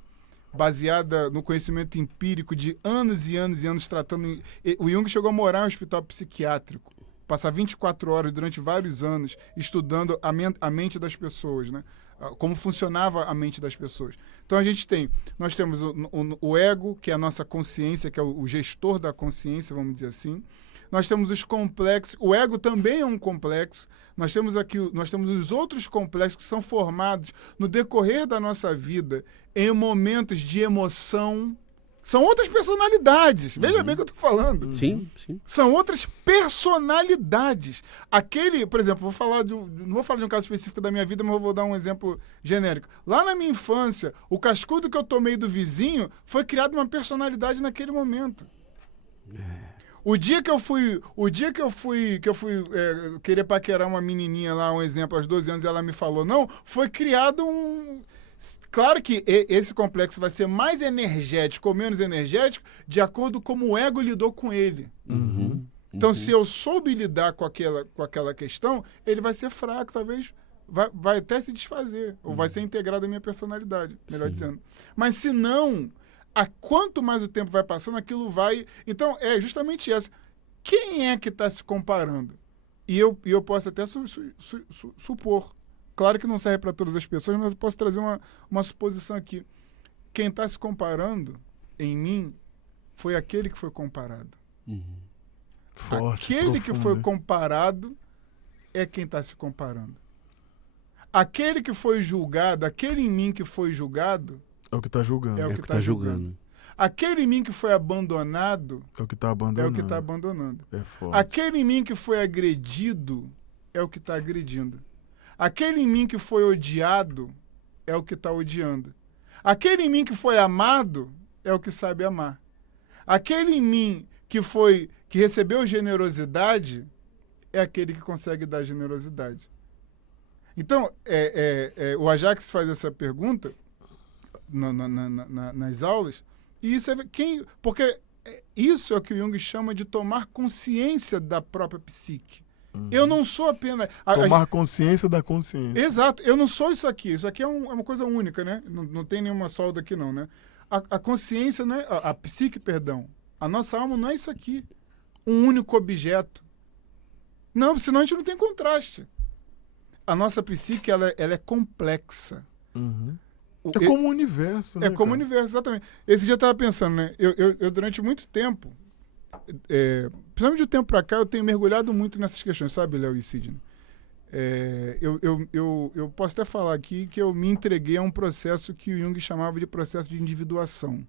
baseada no conhecimento empírico de anos e anos e anos tratando... O Jung chegou a morar em um hospital psiquiátrico, passar 24 horas durante vários anos estudando a mente das pessoas, né? Como funcionava a mente das pessoas. Então nós temos o ego, que é a nossa consciência, que é o gestor da consciência, vamos dizer assim. Nós temos os complexos, o ego também é um complexo. Nós temos os outros complexos que são formados no decorrer da nossa vida em momentos de emoção. São outras personalidades. Veja bem o que eu estou falando. Sim. São outras personalidades. Por exemplo, não vou falar de um caso específico da minha vida, mas vou dar um exemplo genérico. Lá na minha infância, o cascudo que eu tomei do vizinho foi criado uma personalidade naquele momento. O dia que eu fui querer paquerar uma menininha lá, um exemplo, aos 12 anos, e ela me falou não, foi criado um... Claro que esse complexo vai ser mais energético ou menos energético de acordo com como o ego lidou com ele. Então, se eu soube lidar com aquela questão, ele vai ser fraco, talvez vai até se desfazer, ou vai ser integrado à minha personalidade, melhor dizendo. Mas se não... quanto mais o tempo vai passando, aquilo vai... Então, é justamente essa. Quem é que está se comparando? E eu posso até supor. Claro que não serve para todas as pessoas, mas eu posso trazer uma suposição aqui. Quem está se comparando em mim foi aquele que foi comparado. Forte, aquele profundo, que foi comparado é quem está se comparando. Aquele que foi julgado, aquele em mim que foi julgado... É o que está julgando. É o que está julgando. Aquele em mim que foi abandonado... É o que está abandonando. É o que está abandonando. É forte. Aquele em mim que foi agredido é o que está agredindo. Aquele em mim que foi odiado é o que está odiando. Aquele em mim que foi amado é o que sabe amar. Aquele em mim que recebeu generosidade é aquele que consegue dar generosidade. Então, o Ajax faz essa pergunta nas aulas, E isso porque isso é o que o Jung chama de tomar consciência da própria psique. Eu não sou apenas... Tomar consciência da consciência. Exato. Eu não sou isso aqui. Isso aqui é uma coisa única, né? Não tem nenhuma solda aqui, não, né? A consciência, né? A psique, perdão. A nossa alma não é isso aqui. Um único objeto. Não, senão a gente não tem contraste. A nossa psique, ela é complexa. É como o universo, né? É como o universo, exatamente. Esse dia eu estava pensando, né? Eu durante muito tempo, principalmente de um tempo para cá, eu tenho mergulhado muito nessas questões, sabe, Léo e Sidney? Eu posso até falar aqui que eu me entreguei a um processo que o Jung chamava de processo de individuação,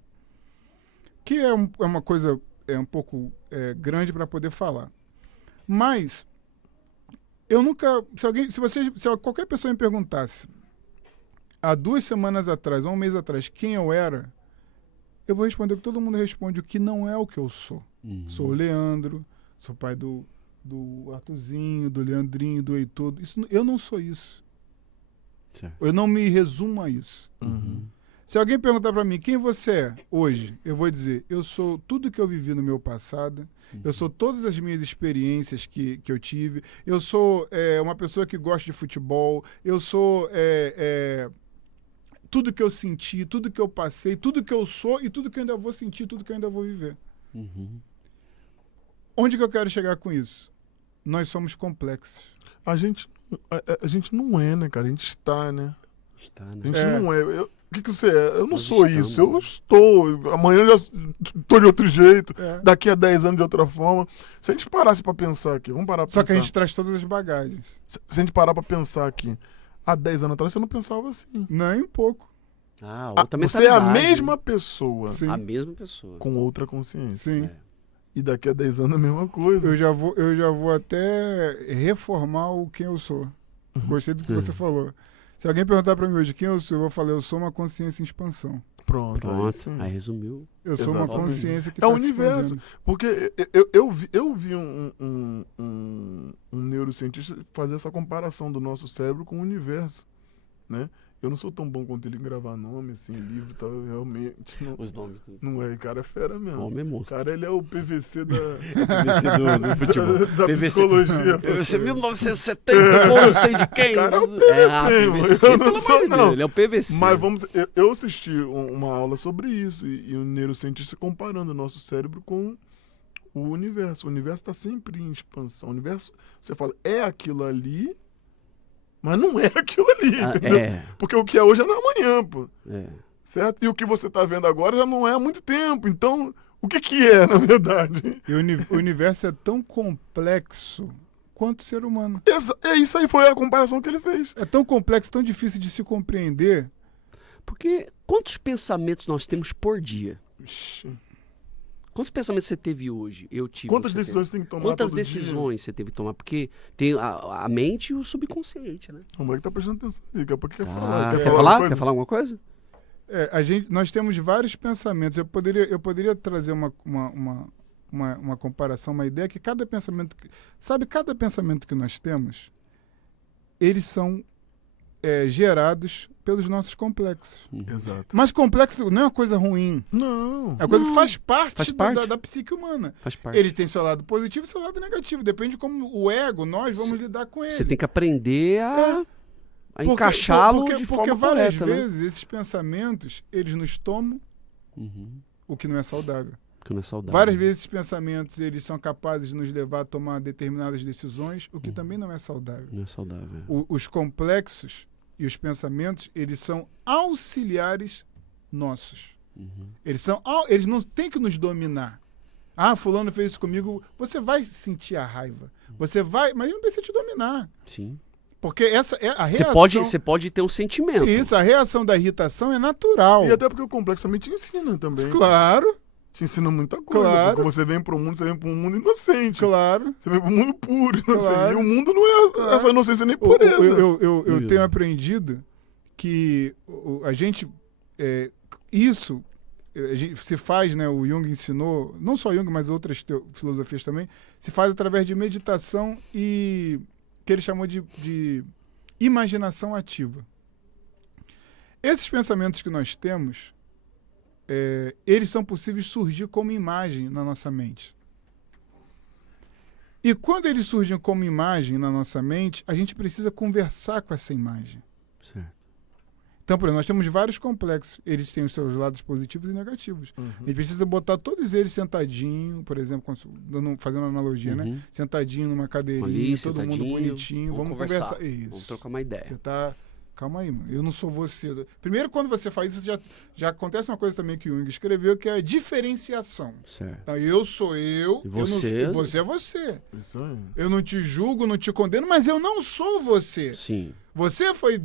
que é uma coisa um pouco grande para poder falar. Mas eu nunca... Se qualquer pessoa me perguntasse há 2 semanas atrás, ou 1 mês atrás, quem eu era, eu vou responder o que todo mundo responde, o que não é o que eu sou. Sou o Leandro, sou pai do Arthurzinho, do Leandrinho, do Heitor. Eu não sou isso. Certo. Eu não me resumo a isso. Se alguém perguntar para mim quem você é hoje, eu vou dizer, eu sou tudo que eu vivi no meu passado, eu sou todas as minhas experiências que eu tive, eu sou uma pessoa que gosta de futebol, eu sou tudo que eu senti, tudo que eu passei, tudo que eu sou e tudo que eu ainda vou sentir, tudo que eu ainda vou viver. Onde que eu quero chegar com isso? Nós somos complexos. A gente não é, né, cara? A gente está, né? A gente não é. O que você é? Eu não sou isso. Eu estou. Amanhã eu já estou de outro jeito. Daqui a 10 anos de outra forma. Se a gente parasse para pensar aqui, vamos parar pra pensar. Só que a gente traz todas as bagagens. Se a gente parar para pensar aqui, há 10 anos atrás você não pensava assim. Nem um pouco. Você é a mesma pessoa. Sim. A mesma pessoa. Com outra consciência. Sim. E daqui a 10 anos a mesma coisa. Eu já vou até reformar quem eu sou. Gostei do que você falou. Se alguém perguntar pra mim hoje quem eu sou, eu vou falar, eu sou uma consciência em expansão. Pronto. Aí resumiu. Eu sou uma consciência que é o universo. Porque eu vi um neurocientista fazer essa comparação do nosso cérebro com o universo, né? Eu não sou tão bom quanto ele em gravar nome, assim, livro e tal, realmente. Os nomes. Não é, cara, é fera mesmo. Homem é monstro. Cara, ele é o PVC da... do futebol. da psicologia. PVC 1970, não sei de quem. Cara, é o PVC, eu não sou, não. Ele é o PVC. Mas eu assisti uma aula sobre isso, e o neurocientista comparando o nosso cérebro com o universo. O universo está sempre em expansão. O universo, você fala, é aquilo ali... Mas não é aquilo ali, entendeu? Porque o que é hoje é amanhã, pô. Certo? E o que você tá vendo agora já não é há muito tempo. Então, o que é, na verdade? E o universo é tão complexo quanto o ser humano. Isso aí foi a comparação que ele fez. É tão complexo, tão difícil de se compreender. Porque quantos pensamentos nós temos por dia? Ixi. Quantos pensamentos você teve hoje? Eu tive. Quantas decisões você tem que tomar? Quantas decisões você teve que tomar? Porque tem a mente e o subconsciente, né? O Mike tá prestando atenção. Daqui a pouco quer falar. Quer falar alguma coisa? Nós temos vários pensamentos. Eu poderia trazer uma comparação, uma ideia que cada pensamento... Sabe, cada pensamento que nós temos, eles são gerados pelos nossos complexos. Exato. Mas complexo não é uma coisa ruim. Não. É uma coisa que faz parte. Da psique humana. Faz parte. Ele tem seu lado positivo e seu lado negativo. Depende de como o ego, nós vamos lidar com ele. Você tem que aprender a encaixá-lo de forma correta. Porque várias vezes esses pensamentos, eles nos tomam, o que não é saudável. Que não é saudável. Várias vezes esses pensamentos, eles são capazes de nos levar a tomar determinadas decisões, o que também não é saudável. Não é saudável. Os complexos e os pensamentos, eles são auxiliares nossos. Eles não têm que nos dominar. Ah, fulano fez isso comigo. Você vai sentir a raiva. Você vai... Mas ele não precisa te dominar. Sim. Porque essa é a reação... Você pode ter um sentimento. Isso, a reação da irritação é natural. E até porque o complexo também te ensina também. Claro. Te ensina muita coisa. Claro. Porque você vem para um mundo inocente. Claro. Você vem para um mundo puro. Claro. E o mundo não é essa inocência nem pureza. Eu tenho aprendido que a gente... isso a gente se faz, né? O Jung ensinou, não só Jung, mas outras filosofias também, se faz através de meditação e que ele chamou de imaginação ativa. Esses pensamentos que nós temos, eles são possíveis surgir como imagem na nossa mente. E quando eles surgem como imagem na nossa mente, a gente precisa conversar com essa imagem. Certo. Então, por exemplo, nós temos vários complexos. Eles têm os seus lados positivos e negativos. Uhum. A gente precisa botar todos eles sentadinho, por exemplo, fazendo uma analogia, né? Sentadinho numa cadeirinha, Ali, todo mundo bonitinho. Vamos conversar. Isso. Vamos trocar uma ideia. Você tá... Calma aí, mano. Eu não sou você. Primeiro, quando você faz isso, já acontece uma coisa também que o Jung escreveu, que é a diferenciação. Certo. Então, eu sou eu, E você? Você é você. Isso aí. Eu não te julgo, não te condeno, mas eu não sou você. Sim. Você foi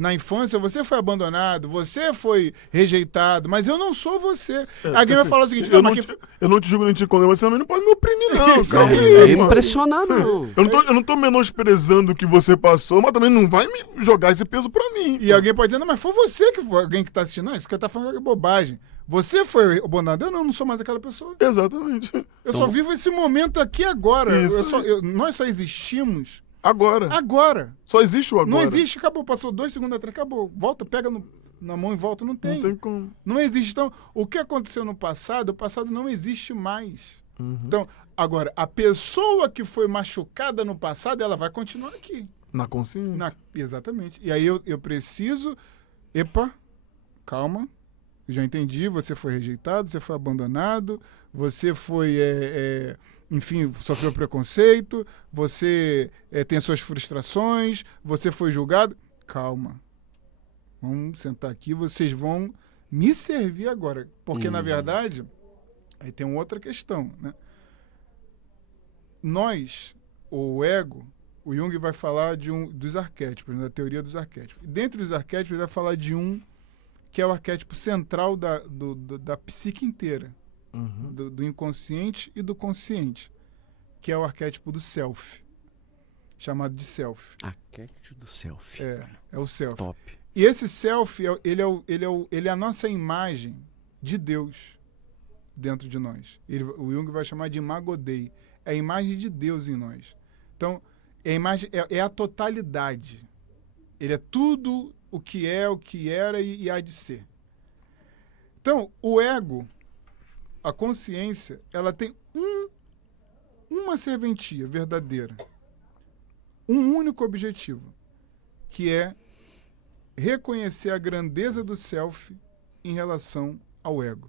na infância, você foi abandonado, você foi rejeitado, mas eu não sou você. Alguém vai falar o seguinte, eu não te julgo nem te condeno, mas você também não pode me oprimir, não. Isso Calma aí. aí, É mano. impressionar, não. Eu não tô menosprezando o que você passou, mas também não vai me jogar esse peso pra mim. E alguém pode dizer, não, mas foi você que foi, alguém que tá assistindo, não, isso que tá falando é bobagem. Você foi abandonado, eu não sou mais aquela pessoa. Exatamente. Eu só vivo esse momento aqui agora. Isso Nós só existimos agora. agora. Só existe o agora. Não existe, acabou, passou 2 segundos atrás, acabou. Volta, pega na mão e volta, não tem. Não tem como. Não existe. Então, o que aconteceu no passado, o passado não existe mais. Uhum. Então, agora, a pessoa que foi machucada no passado, ela vai continuar aqui. Na consciência. Exatamente. E aí eu preciso... Epa, calma. Eu já entendi, você foi rejeitado, você foi abandonado, você foi... enfim, sofreu preconceito, você tem suas frustrações, você foi julgado. Calma. Vamos sentar aqui, vocês vão me servir agora. Porque, na verdade, aí tem uma outra questão, né? Nós, o ego, o Jung vai falar dos arquétipos, da teoria dos arquétipos. Dentre os arquétipos, ele vai falar de um que é o arquétipo central da psique inteira, do inconsciente e do consciente, que é o arquétipo do self, chamado de self. Arquétipo do self. É o self. Top. E esse self, ele é a nossa imagem de Deus dentro de nós. O Jung vai chamar de imago Dei. É a imagem de Deus em nós. Então, é a totalidade. Ele é tudo o que era e há de ser. Então, o ego, a consciência, ela tem uma serventia verdadeira. Um único objetivo, que é reconhecer a grandeza do self em relação ao ego.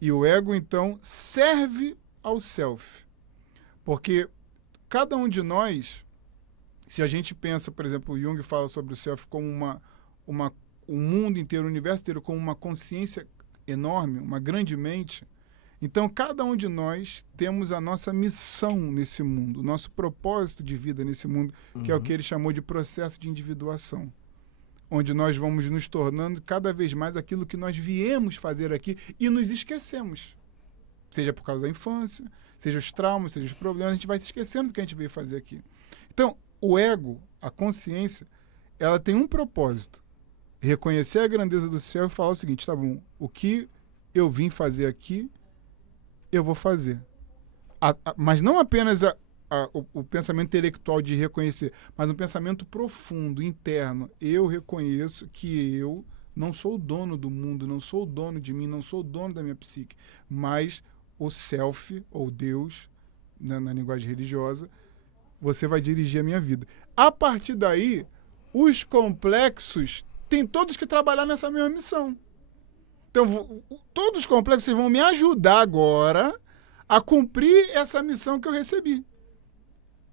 E o ego, então, serve ao self. Porque cada um de nós, se a gente pensa, por exemplo, o Jung fala sobre o self como um mundo inteiro, o universo inteiro, como uma consciência enorme, uma grande mente. Então, cada um de nós temos a nossa missão nesse mundo, o nosso propósito de vida nesse mundo, que é o que ele chamou de processo de individuação, onde nós vamos nos tornando cada vez mais aquilo que nós viemos fazer aqui e nos esquecemos. Seja por causa da infância, seja os traumas, seja os problemas, a gente vai se esquecendo do que a gente veio fazer aqui. Então, o ego, a consciência, ela tem um propósito: reconhecer a grandeza do céu e falar o seguinte, tá bom, o que eu vim fazer aqui, eu vou fazer. Mas não apenas o pensamento intelectual de reconhecer, mas um pensamento profundo, interno. Eu reconheço que eu não sou o dono do mundo, não sou o dono de mim, não sou o dono da minha psique, mas o self, ou Deus, na linguagem religiosa, você vai dirigir a minha vida. A partir daí, os complexos têm todos que trabalhar nessa mesma missão. Então, todos os complexos vão me ajudar agora a cumprir essa missão que eu recebi.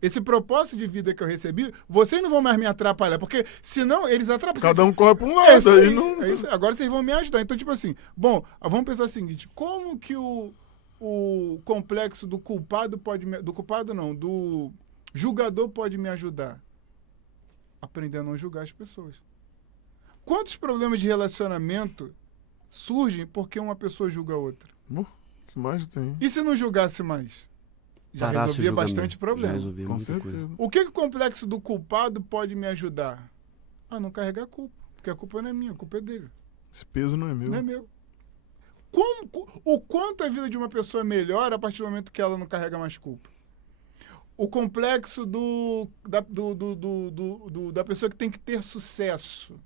Esse propósito de vida que eu recebi, vocês não vão mais me atrapalhar, porque senão eles atrapalham. Cada um corre para um lado. Aí, não... é isso, agora vocês vão me ajudar. Então, tipo assim, bom, vamos pensar o seguinte, como que o complexo do culpado pode me... Do culpado não, do julgador pode me ajudar? Aprender a não julgar as pessoas. Quantos problemas de relacionamento surgem porque uma pessoa julga a outra? O que mais tem? E se não julgasse mais? Já resolvia bastante problema. Com certeza. O que o complexo do culpado pode me ajudar? A não carregar a culpa. Porque a culpa não é minha, a culpa é dele. Esse peso não é meu. Não é meu. O quanto a vida de uma pessoa melhora a partir do momento que ela não carrega mais culpa? O complexo da pessoa que tem que ter sucesso.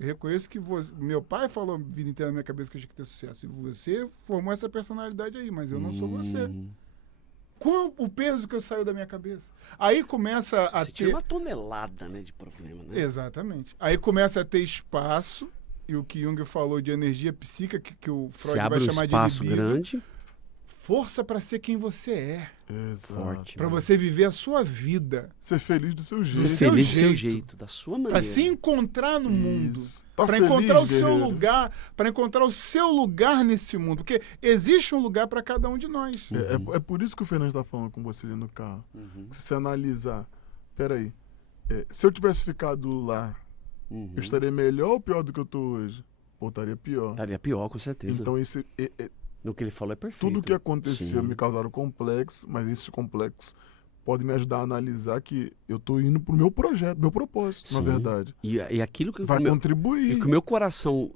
Eu reconheço que meu pai falou a vida inteira na minha cabeça que eu tinha que ter sucesso. E você formou essa personalidade aí, mas eu não sou você. Qual o peso que eu saiu da minha cabeça? Aí começa a Você ter... tinha uma tonelada, né, de problema, né? Exatamente. Aí começa a ter espaço, e o que Jung falou de energia psíquica, que o Freud Se abre vai um chamar espaço de libido. grande. Força para ser quem você é. Exato. Forte. Para você viver a sua vida. Ser feliz do seu Ser jeito. feliz do seu jeito. jeito, da sua maneira. Para se encontrar no mundo. Tá Para feliz, encontrar o seu guerreiro? lugar. Para encontrar o seu lugar nesse mundo. Porque existe um lugar para cada um de nós. É por isso que o Fernando tá falando com você ali no carro. Se você analisar, peraí, se eu tivesse ficado lá, eu estaria melhor ou pior do que eu tô hoje? Ou estaria pior. Estaria pior, com certeza. Então isso No que ele falou é perfeito. tudo que aconteceu Sim. me causaram complexo, mas esse complexo pode me ajudar a analisar que eu tô indo pro meu projeto, meu propósito, na Sim. verdade. E aquilo que Vai o meu, contribuir. e que o meu coração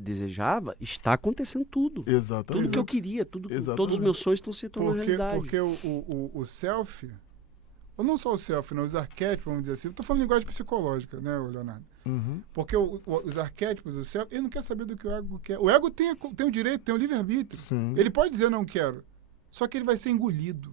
desejava, está acontecendo tudo. Exatamente. Tudo que eu queria, Exatamente. todos os meus sonhos estão se tornando realidade. Porque o self, ou não só o self, não, os arquétipos, vamos dizer assim, eu tô falando linguagem psicológica, né, Leonardo? Uhum. Porque os arquétipos, o self, ele não quer saber do que o ego quer. O ego tem o direito, tem o livre-arbítrio. Sim. Ele pode dizer não quero, só que ele vai ser engolido.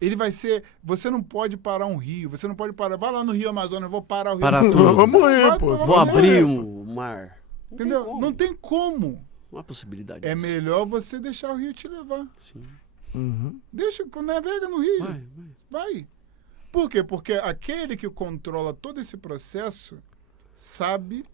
Ele vai ser... Você não pode parar um rio, você não pode parar... Vai lá no Rio Amazonas, eu vou parar o rio. Parar Não, tudo. Vamos morrer, Vai, pô. vai, Vou vai, abrir vai. o mar. Não tem Entendeu? como. Não tem como. Não há possibilidade É disso. melhor você deixar o rio te levar. Sim. Uhum. Deixa, navega no rio. Vai. Vai. Por quê? Porque aquele que controla todo esse processo sabe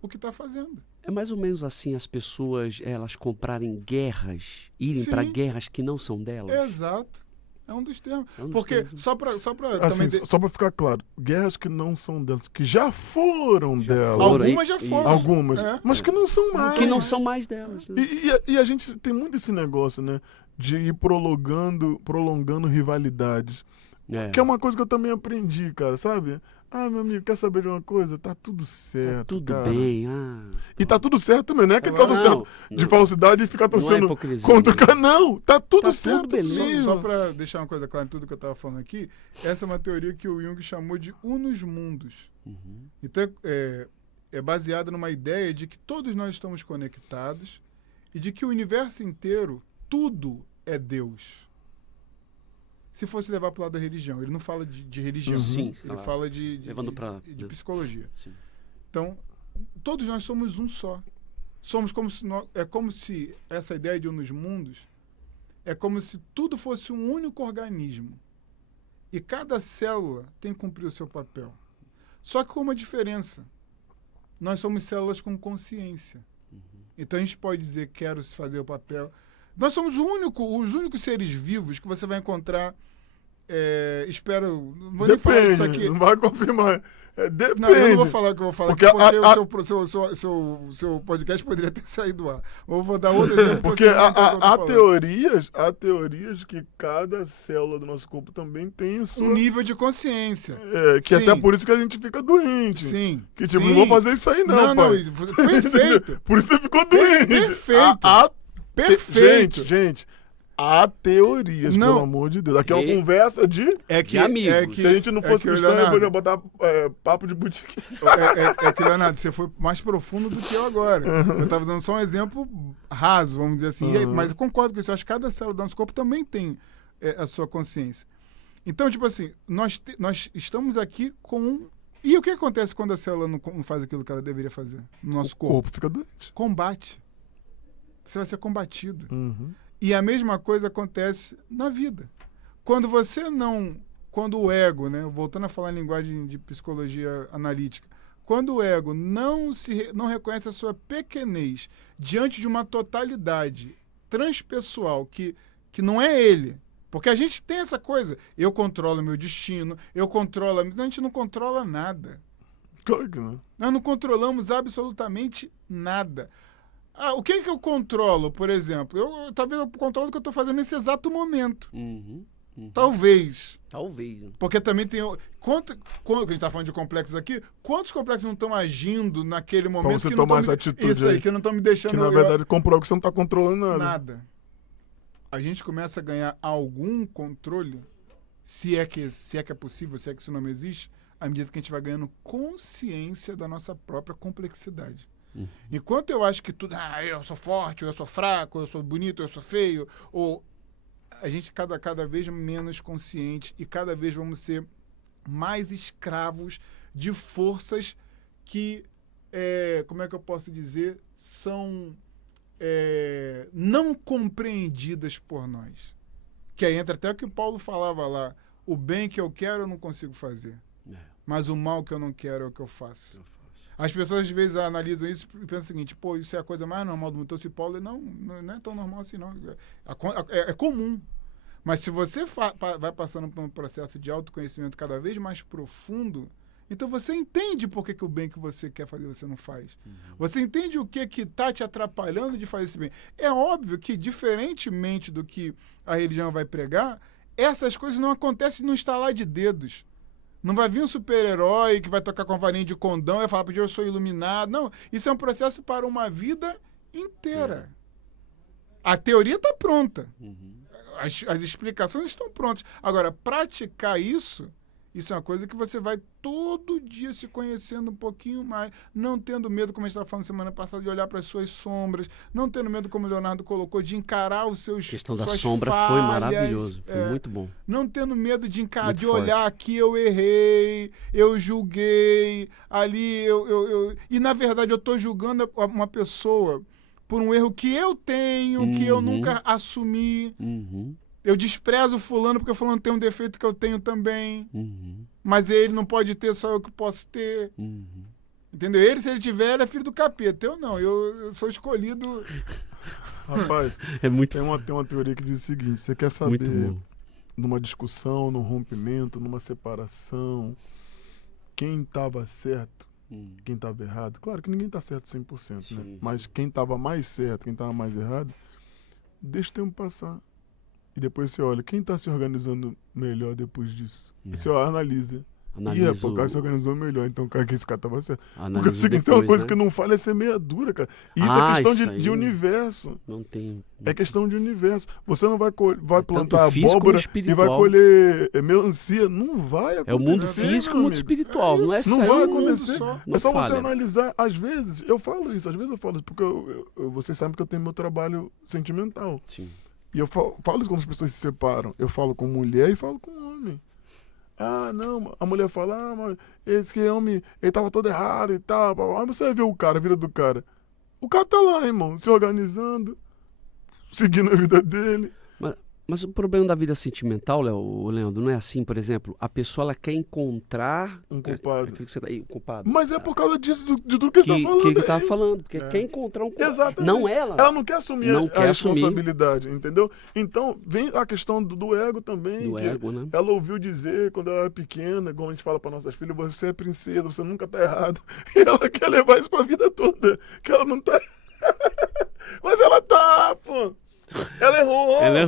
o que está fazendo. É mais ou menos assim as pessoas, elas comprarem guerras, irem Sim. para guerras que não são delas. Exato. É um dos termos. É um dos Porque, termos. só para Assim, também... só pra ficar claro, guerras que não são delas, que já foram delas. foram. Algumas já foram. Algumas, É. mas que não são mais. Que não são mais delas. Né? E a gente tem muito esse negócio, né? De ir prolongando rivalidades. É. Que é uma coisa que eu também aprendi, cara, sabe? Ah, meu amigo, quer saber de uma coisa? Tá tudo certo, Tá tudo cara. bem. E tá tudo certo também, não é que tá tudo Não, certo de não. falsidade e ficar Não é torcendo hipocrisia. contra o cara. Não, tá tudo Tá certo. tudo beleza. mesmo. Só para deixar uma coisa clara em tudo que eu estava falando aqui, essa é uma teoria que o Jung chamou de unus mundus. Uhum. Então, é baseada numa ideia de que todos nós estamos conectados e de que o universo inteiro, tudo é Deus. Se fosse levar para o lado da religião. Ele não fala de religião. Sim, Ele fala de levando pra- psicologia. Sim. Então, todos nós somos um só. Somos como se é como se essa ideia de unus mundos é como se tudo fosse um único organismo. E cada célula tem que cumprir o seu papel. Só que com uma diferença. Nós somos células com consciência. Então a gente pode dizer quero fazer o papel. Nós somos os únicos seres vivos que você vai encontrar. Espero. Não vou nem falar isso aqui. Depende, não vai confirmar. Depende. Não, eu não vou falar o que eu vou falar Porque aqui, o seu podcast poderia ter saído lá. Eu vou dar outro exemplo. Porque você não entende o que eu tô há falando. teorias que cada célula do nosso corpo também tem a sua... Um nível de consciência. que Sim. até por isso que a gente fica doente. Sim. Que tipo, sim. não vou fazer isso aí não, Não, pai. perfeito. Por isso você ficou doente. Perfeito. Perfeito. Gente, há teorias, Não. pelo amor de Deus. Aqui é uma E- conversa de... De amigos. Se a gente não fosse cristão, eu Leonardo, podia botar papo de boutique. que, Leonardo, você foi mais profundo do que eu agora. Eu estava dando só um exemplo raso, vamos dizer assim. Mas eu concordo com isso. Eu acho que cada célula do nosso corpo também tem a sua consciência. Então, tipo assim, nós estamos aqui com... E o que acontece quando a célula não faz aquilo que ela deveria fazer no nosso O corpo? corpo fica doente. Combate. Você vai ser combatido. Uhum. E a mesma coisa acontece na vida. Quando o ego, né, voltando a falar em linguagem de psicologia analítica, quando o ego não reconhece a sua pequenez diante de uma totalidade transpessoal que não é ele, porque a gente tem essa coisa, eu controlo meu destino, não, a gente não controla nada. Claro que não. Nós não controlamos absolutamente nada. O que eu controlo, por exemplo? Talvez eu controlo o que eu estou fazendo nesse exato momento. Uhum. Talvez. Talvez. Né? Porque também tem... Quando a gente está falando de complexos aqui, quantos complexos não estão agindo naquele momento você que não tomar tão essa atitude isso aí, aí. que não estão me deixando... Que na verdade comprova que você não tá controlando nada. nada. A gente começa a ganhar algum controle, se é que é possível, se é que esse nome existe, à medida que a gente vai ganhando consciência da nossa própria complexidade. Enquanto eu acho que tudo, eu sou forte, ou eu sou fraco, ou eu sou bonito, ou eu sou feio, ou a gente cada vez menos consciente e cada vez vamos ser mais escravos de forças que, como é que eu posso dizer, são não compreendidas por nós. Que aí entra até o que o Paulo falava lá, o bem que eu quero eu não consigo fazer, mas o mal que eu não quero é o que eu faço. As pessoas às vezes analisam isso e pensam o seguinte, pô, isso é a coisa mais normal do mundo. Então, se Paulo, não é tão normal assim, não. É comum. Mas se você vai passando por um processo de autoconhecimento cada vez mais profundo, então você entende por que o bem que você quer fazer você não faz. Você entende o que está te atrapalhando de fazer esse bem. É óbvio que, diferentemente do que a religião vai pregar, essas coisas não acontecem no estalar de dedos. Não vai vir um super-herói que vai tocar com a varinha de condão e falar, porque eu sou iluminado. Não, isso é um processo para uma vida inteira. A teoria está pronta. As explicações estão prontas. Agora, praticar isso é uma coisa que você vai todo dia se conhecendo um pouquinho mais, não tendo medo, como a gente estava falando semana passada, de olhar para as suas sombras, não tendo medo, como o Leonardo colocou, de encarar os seus A questão da suas sombra falhas, foi maravilhoso, foi muito bom. Não tendo medo de encarar, Muito de olhar forte. aqui, eu errei, eu julguei, ali e na verdade eu estou julgando uma pessoa por um erro que eu tenho, que eu nunca assumi. Eu desprezo fulano porque fulano tem um defeito que eu tenho também. Mas ele não pode ter, só eu que posso ter. Entendeu? Ele, se ele tiver, é filho do capeta. Eu não, eu sou escolhido. Rapaz, É muito tem uma teoria que diz o seguinte, você quer muito saber, bom. numa discussão, num rompimento, numa separação, quem estava certo, quem estava errado? Claro que ninguém está certo 100%, né? Mas quem estava mais certo, quem estava mais errado, deixa o tempo passar. E depois você olha, quem está se organizando melhor depois disso? Você analisa. Analisa o cara se organizou melhor, então cara, que esse cara estava certo. Porque é o analisa seguinte, tem uma depois, coisa né? que não falha é ser meia dura, cara. E isso é questão isso aí de universo. Não tem. É questão de universo. Você não vai plantar tanto físico abóbora como e vai espiritual. colher melancia. Não vai acontecer. É o mundo meu físico e o mundo amigo. espiritual. Não é Não só vai um mundo acontecer. só. É Não só você falha. analisar. Às vezes eu falo isso, porque vocês sabem que eu tenho meu trabalho sentimental. Sim. E eu falo isso quando as pessoas se separam. Eu falo com mulher e falo com homem. Ah, não, a mulher fala, mas esse homem, ele tava todo errado e tal. Aí você vai ver o cara, a vida do cara. O cara tá lá, irmão, se organizando, seguindo a vida dele. Mas o problema da vida sentimental, Leandro, não é assim, por exemplo, a pessoa ela quer encontrar Um culpado. aquilo que você tá aí, um culpado. Mas é por causa disso, de tudo que ele tá falando. Que ele tava aí. falando, porque quer encontrar um culpado. Exatamente. Não ela. Ela não quer assumir Não a quer responsabilidade, entendeu? Então, vem a questão do ego também. Do que ego, né? Ela ouviu dizer, quando ela era pequena, como a gente fala para nossas filhas, você é princesa, você nunca tá errado. E ela quer levar isso pra vida toda, que ela não tá... Mas ela tá, pô. Ela errou. Ela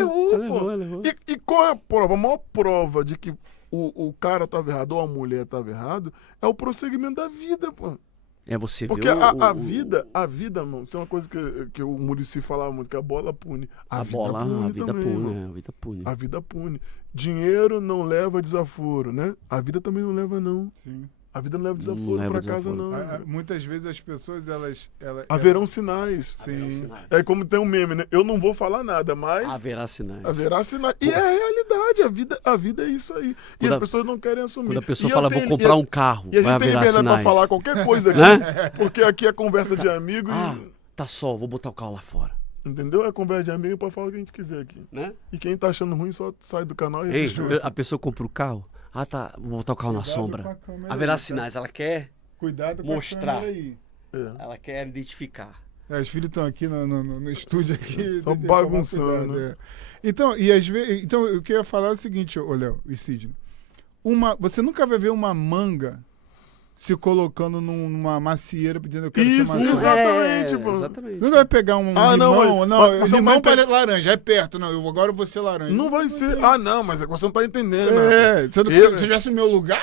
errou, Pô. E qual é a prova? A maior prova de que o cara tava errado ou a mulher tava errado é o prosseguimento da vida, pô. É você Porque ver a vida, mano, isso é uma coisa que o Muricy falava muito, que a bola pune. A vida pune. A vida pune. Dinheiro não leva desaforo, né? A vida também não leva, não. Sim. A vida não leva desaforo pra casa, não. Muitas vezes as pessoas, elas Haverão sinais. Sim. É como tem um meme, né? Eu não vou falar nada, mas... Haverá sinais. Haverá sinais. E é a realidade. A vida é isso aí. E as pessoas não querem assumir. Quando a pessoa fala, vou comprar um carro, e a vai gente tem haverá liberdade sinais. pra falar qualquer coisa aqui. Né? Porque aqui é conversa de amigo Tá sol, vou botar o carro lá fora. Entendeu? É conversa de amigo pra falar o que a gente quiser aqui. Né? E quem tá achando ruim só sai do canal e Ei, assiste. a pessoa compra o carro. Ah, tá, vou botar o carro na sombra. Haverá sinais. Ela quer Cuidado com mostrar. a câmera aí. Ela quer identificar. Os filhos estão aqui no estúdio aqui. Só bagunçando. Né? Então, e às vezes, então, o que eu ia falar é o seguinte, Léo e Sidney. Você nunca vai ver uma manga se colocando numa macieira pedindo eu quero Isso, ser maçã. exatamente, pô. Exatamente. Não vai pegar um limão, limão para laranja, é perto, não, agora eu vou ser laranja. Não vai ser. Não, mas é que você não tá entendendo. Você já assumiu o lugar?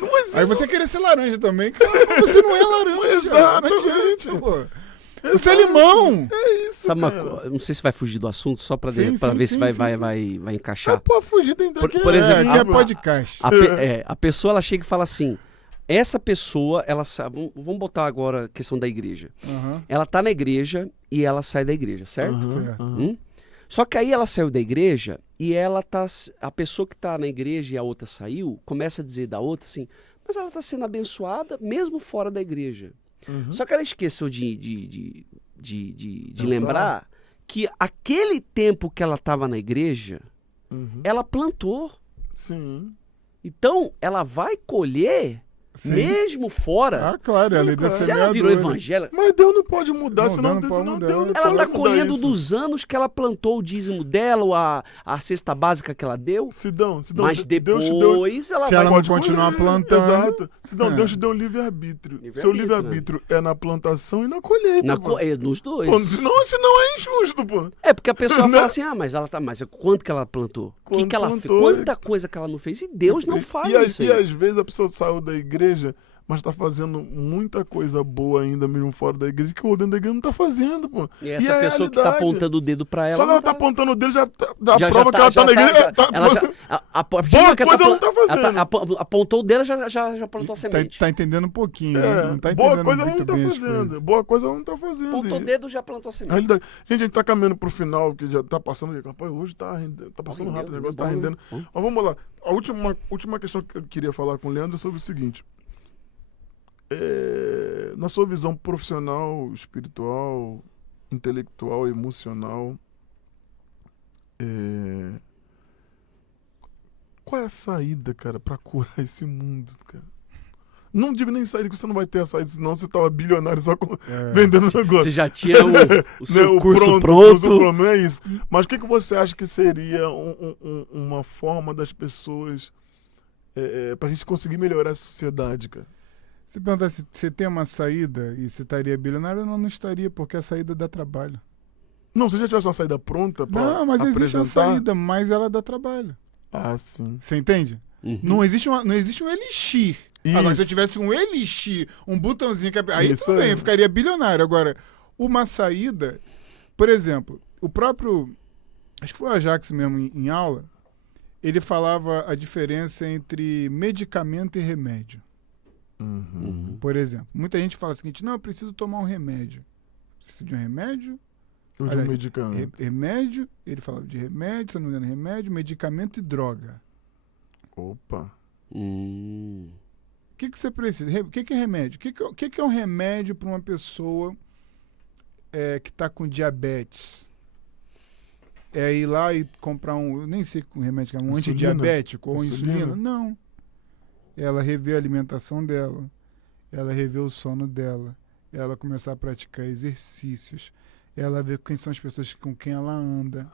Não vai ser. Aí você querer ser laranja também, cara, você não é laranja. Exatamente. Não adianta, pô. Você é limão! É isso, Sabe cara. não sei se vai fugir do assunto, só pra Sim, ver sim, se vai, sim, vai, sim. vai encaixar. Pô, fugir tem Por exemplo, Aqui é podcast. A pessoa ela chega e fala assim: essa pessoa, ela sabe. Vamos botar agora a questão da igreja. Aham, Ela tá na igreja e ela sai da igreja, certo? certo. Só que aí ela saiu da igreja e ela tá. A pessoa que tá na igreja e a outra saiu, começa a dizer da outra assim, mas ela tá sendo abençoada mesmo fora da igreja. Só que ela esqueceu de Pensar. lembrar que aquele tempo que ela estava na igreja, ela plantou. Sim. Então, ela vai colher Sim. mesmo fora. Ah, claro, é a lei da Se ela virou semeadura. evangélica, Mas Deus não pode mudar, Não, senão Deus não pode mudar. Deus não Ela ela pode está mudar colhendo isso. dos anos que ela plantou o dízimo dela, ou a cesta básica que ela deu. Sidão, Mas Deus te deu... depois ela Se vai... ela não Pode continuar colher. plantando. Exato. Sidão, É. Deus te deu um livre-arbítrio. Livre-arbítrio, Seu livre-arbítrio é na plantação e na colheita. pô. nos dois. Pô, senão é injusto, pô. É porque a pessoa Né? fala assim, mas ela tá, mas quanto que ela plantou? O que Quanto que ela fez? plantou, Quanta coisa que ela não fez? E Deus não faz isso. E às vezes a pessoa saiu da igreja, mas tá fazendo muita coisa boa ainda mesmo fora da igreja, que o dentro da igreja não tá fazendo, pô. E essa é a pessoa que tá realidade. apontando o dedo pra ela. Só que não ela tá apontando o dedo, já prova que ela tá na igreja. Boa coisa ela não tá fazendo. Ela apontou o dedo, já plantou a semente. Tá entendendo um pouquinho, né? Não tá boa entendendo coisa ela não muito tá bem as fazendo. coisas. Boa coisa ela não tá fazendo. Apontou o E dedo, já plantou a a semente. realidade. Gente, a gente tá caminhando pro final, que já tá passando. Rapaz, hoje tá passando Rendeu, rápido, o negócio tá bom, rendendo. bom. Mas vamos lá. A última questão que eu queria falar com o Leandro é sobre o seguinte. Na sua visão profissional, espiritual, intelectual, emocional, qual é a saída, cara, pra curar esse mundo, cara? Não digo nem saída, que você não vai ter a saída, senão você tava bilionário só vendendo negócio. Você já tinha o seu Né, curso o pronto. problema é isso. Mas o que você acha que seria uma forma das pessoas pra gente conseguir melhorar a sociedade, cara? Se perguntar se você tem uma saída e você estaria bilionário, eu não estaria, porque a saída dá trabalho. Não, se já tivesse uma saída pronta pra Não, mas existe a apresentar... saída, mas ela dá trabalho. Ah, sim. Você entende? Uhum. Não existe um elixir. Isso. Agora, se eu tivesse um elixir, um botãozinho, aí Isso tudo bem, aí. eu ficaria bilionário. Agora, uma saída, por exemplo, o próprio, acho que foi o Ajax mesmo em aula, ele falava a diferença entre medicamento e remédio. Uhum. Por exemplo, muita gente fala o seguinte, não, eu preciso tomar um remédio. Precisa de um remédio? Eu de um Olha, medicamento. Remédio, ele falava de remédio, se eu não me engano, remédio, medicamento e droga. Opa. O que você precisa? O que é remédio? O que é um remédio para uma pessoa que está com diabetes? É ir lá e comprar eu nem sei que remédio que é, um Insulina? antidiabético ou Insulina? insulina? Não. Ela rever a alimentação dela, ela rever o sono dela, ela começar a praticar exercícios, ela ver quem são as pessoas com quem ela anda.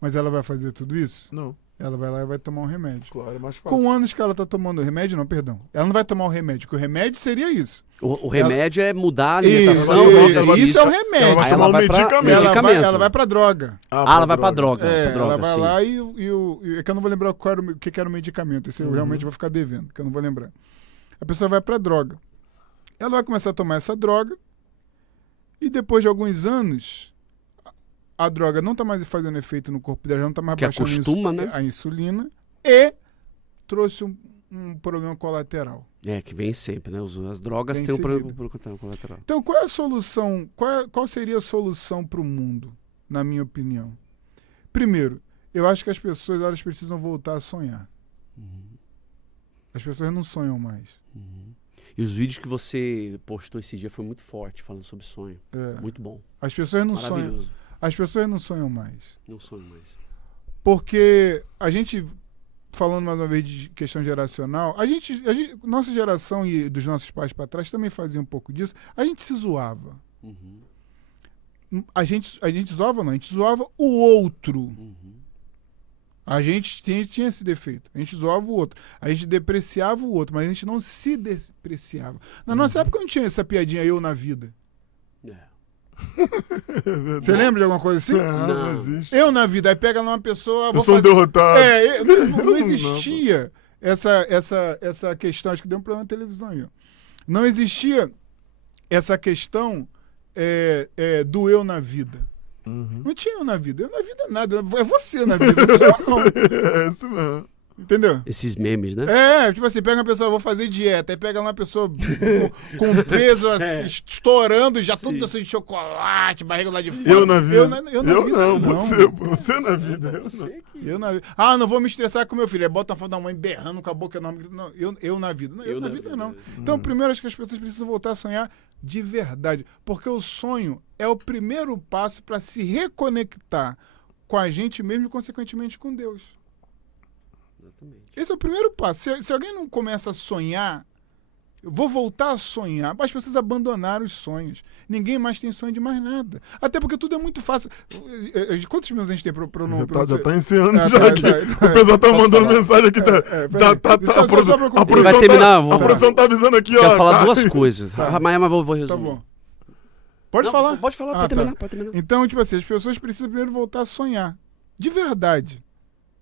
Mas ela vai fazer tudo isso? Não, Ela vai lá e vai tomar um remédio. claro, é mais fácil. Com anos que ela tá tomando remédio, não, perdão. Ela não vai tomar o remédio, porque o remédio seria isso. O remédio é mudar a alimentação, o isso, exercício. Isso é o Ela remédio. vai Aí tomar ela o vai pra medicamento. medicamento. Ela vai pra droga. Ela vai pra droga. pra droga, Ela vai sim. lá é que eu não vou lembrar o que era o medicamento. Esse eu realmente vou ficar devendo, que eu não vou lembrar. A pessoa vai pra droga. Ela vai começar a tomar essa droga e depois de alguns anos a droga não tá mais fazendo efeito no corpo dela, já não tá mais Que baixando acostuma, né? a insulina e trouxe um problema colateral. Que vem sempre, né? As drogas Vem têm um seguido. problema colateral. Então, qual é a solução? Qual seria a solução para o mundo, na minha opinião? Primeiro, eu acho que as pessoas elas precisam voltar a sonhar. As pessoas não sonham mais. E os vídeos que você postou esse dia foi muito forte, falando sobre sonho. É. Muito bom. As pessoas não sonham. Maravilhoso. As pessoas não sonham mais. Não sonho mais. Porque a gente, falando mais uma vez de questão geracional, nossa geração e dos nossos pais para trás também fazia um pouco disso. A gente se zoava. A gente zoava, não. A gente zoava o outro. A gente tinha esse defeito. A gente zoava o outro. A gente depreciava o outro, mas a gente não se depreciava. Na nossa época não tinha essa piadinha eu na vida. Você lembra de alguma coisa assim? Não existe. Eu na vida. Aí pega lá uma pessoa... Eu sou um derrotado. Não existia essa questão. Acho que deu um problema na televisão aí. Ó. Não existia essa questão do eu na vida. Uhum. Não tinha eu na vida. Eu na vida é nada. É você na vida. Não sou eu, não. É isso mesmo. Entendeu? Esses memes, né? Tipo assim, pega uma pessoa, vou fazer dieta, aí pega lá uma pessoa com peso assim, estourando, já tudo assim de chocolate, barriga lá de fora. Eu na vida. Eu na vida, não. Você na vida. Eu não. Eu na vida. Ah, não vou me estressar com meu filho. Aí bota uma foto da mãe berrando com a boca enorme. Não, eu na vida. Não, eu na vida não. Então, primeiro, acho que as pessoas precisam voltar a sonhar de verdade. Porque o sonho é o primeiro passo para se reconectar com a gente mesmo e, consequentemente, com Deus. Exatamente. Esse é o primeiro passo. Se alguém não começa a sonhar, eu vou voltar a sonhar. As pessoas abandonaram os sonhos. Ninguém mais tem sonho de mais nada. Até porque tudo é muito fácil. Quantos minutos a gente tem para não... Já tá encerrando já tá, aqui. tá. O pessoal tá mandando mensagem aqui. Só A produção Vai terminar, a produção tá avisando aqui, ó. Quero falar duas coisas. Mas vou resumir. Tá bom. Pode Não, falar? Pode falar, pode terminar. Então, tipo assim, as pessoas precisam primeiro voltar a sonhar. De verdade.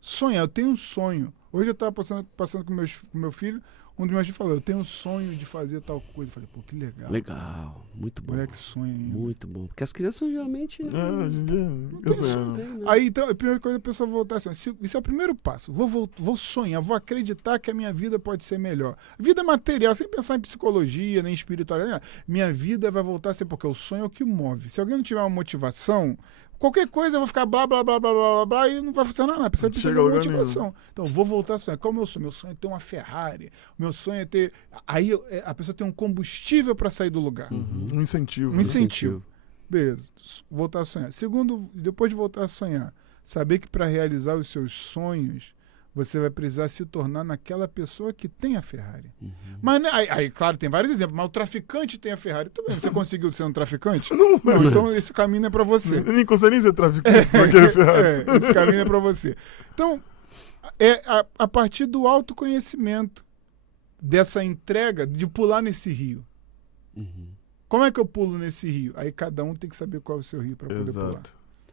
Sonhar. Eu tenho um sonho. Hoje eu estava passando com meu filho, um dos meus filhos falou, eu tenho um sonho de fazer tal coisa. Eu falei, pô, que legal. Legal, muito bom. Moleque sonha ainda. Muito bom. Porque as crianças geralmente... Hoje em dia, Aí, então, a primeira coisa é a pessoa voltar a sonhar. Isso é o primeiro passo. Vou sonhar, vou acreditar que a minha vida pode ser melhor. Vida material, sem pensar em psicologia, nem espiritualidade. Minha vida vai voltar a ser, porque o sonho é o que move. Se alguém não tiver uma motivação... Qualquer coisa eu vou ficar blá, blá, blá, blá, blá, blá, e não vai funcionar nada. Precisa de motivação. Então, vou voltar a sonhar. Qual é o meu sonho? Meu sonho é ter uma Ferrari. Meu sonho é ter... Aí a pessoa tem um combustível para sair do lugar. Um incentivo. Um incentivo. Beleza. Voltar a sonhar. Segundo, depois de voltar a sonhar, saber que para realizar os seus sonhos, você vai precisar se tornar naquela pessoa que tem a Ferrari. Mas, né, aí, claro, tem vários exemplos, mas o traficante tem a Ferrari. Também, você conseguiu ser um traficante? Não, então esse caminho é para você. Nem consegue nem ser traficante com aquele Ferrari. Esse caminho é para você. Então, a partir do autoconhecimento, dessa entrega, de pular nesse rio. Como é que eu pulo nesse rio? Aí cada um tem que saber qual é o seu rio para poder pular.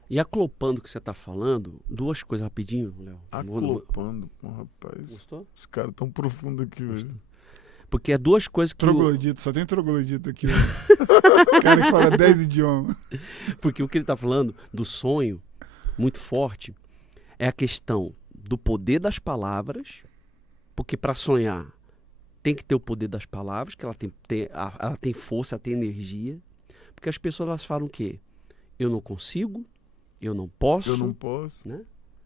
E aclopando o que você tá falando, duas coisas rapidinho, Léo. Aclopando, pô, rapaz. Gostou? Os caras tão profundos aqui hoje. Porque é duas coisas que... Troglodito, só tem troglodito aqui. O cara que fala 10 idiomas. Porque o que ele tá falando do sonho, muito forte, é a questão do poder das palavras, porque para sonhar tem que ter o poder das palavras, que ela tem força, ela tem energia. Porque as pessoas elas falam o quê? Eu não consigo, eu não posso, né?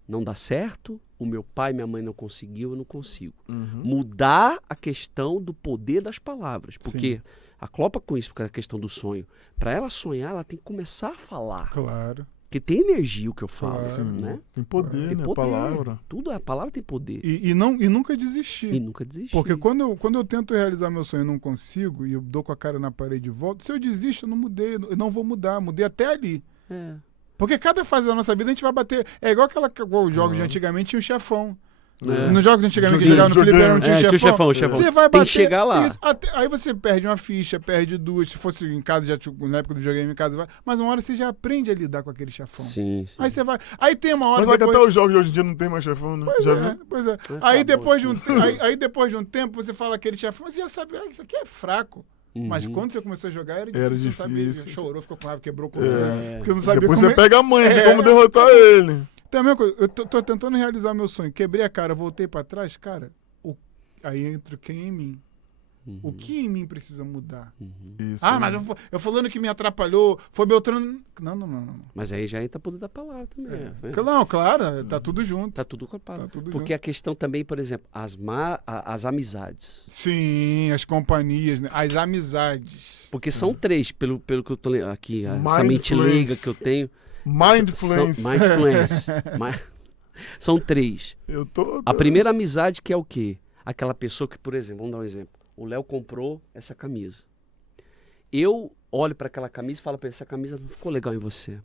Não dá certo, o meu pai e minha mãe não conseguiu, eu não consigo. Mudar a questão do poder das palavras, porque aclopa com isso, porque é a questão do sonho. Para ela sonhar, ela tem que começar a falar. Claro. Porque tem energia o que eu falo, Claro. né? Tem poder, Tem né? poder. A palavra. Tudo, a palavra tem poder. E nunca desistir. E nunca desistir. Porque quando eu tento realizar meu sonho e não consigo, e eu dou com a cara na parede de volta, se eu desisto, eu não mudei, eu não vou mudar, mudei até ali. Porque cada fase da nossa vida a gente vai bater. É igual os jogos de antigamente tinha um chefão. Nos jogos de antigamente que jogava no fliperama tinha um chefão. Você vai bater. Tem que chegar lá. Isso, aí você perde uma ficha, perde duas. Se fosse em casa, já na época do videogame em casa, vai. Mas uma hora você já aprende a lidar com aquele chefão. Sim. Aí você vai. Aí tem uma hora. Mas depois... até os jogos de hoje em dia não tem mais chefão, né? Pois é. Aí depois de um tempo, você fala aquele chefão, você já sabe, isso aqui é fraco. Mas quando você começou a jogar, era difícil. Você sabia, chorou, ficou com raiva, quebrou o controle. Porque não sabia depois você pega a manha de como derrotar ele. Então, a mesma coisa, eu tô tentando realizar meu sonho. Quebrei a cara, voltei pra trás, cara, aí entra quem em mim. O que em mim precisa mudar? Isso, mas eu falando que me atrapalhou, foi Beltrano... Não. Mas aí já entra o poder da palavra também. Não, claro, tá tudo junto. Tá tudo com a palavra. Tá tudo porque junto. a questão também, por exemplo, as amizades. Sim, as companhias, né? As amizades. Porque são três, pelo que eu tô lendo aqui, essa mente leiga que eu tenho. Mindfluence. São três. A primeira amizade que é o quê? Aquela pessoa que, por exemplo, vamos dar um exemplo. O Léo comprou essa camisa. Eu olho para aquela camisa e falo para ele, essa camisa não ficou legal em você.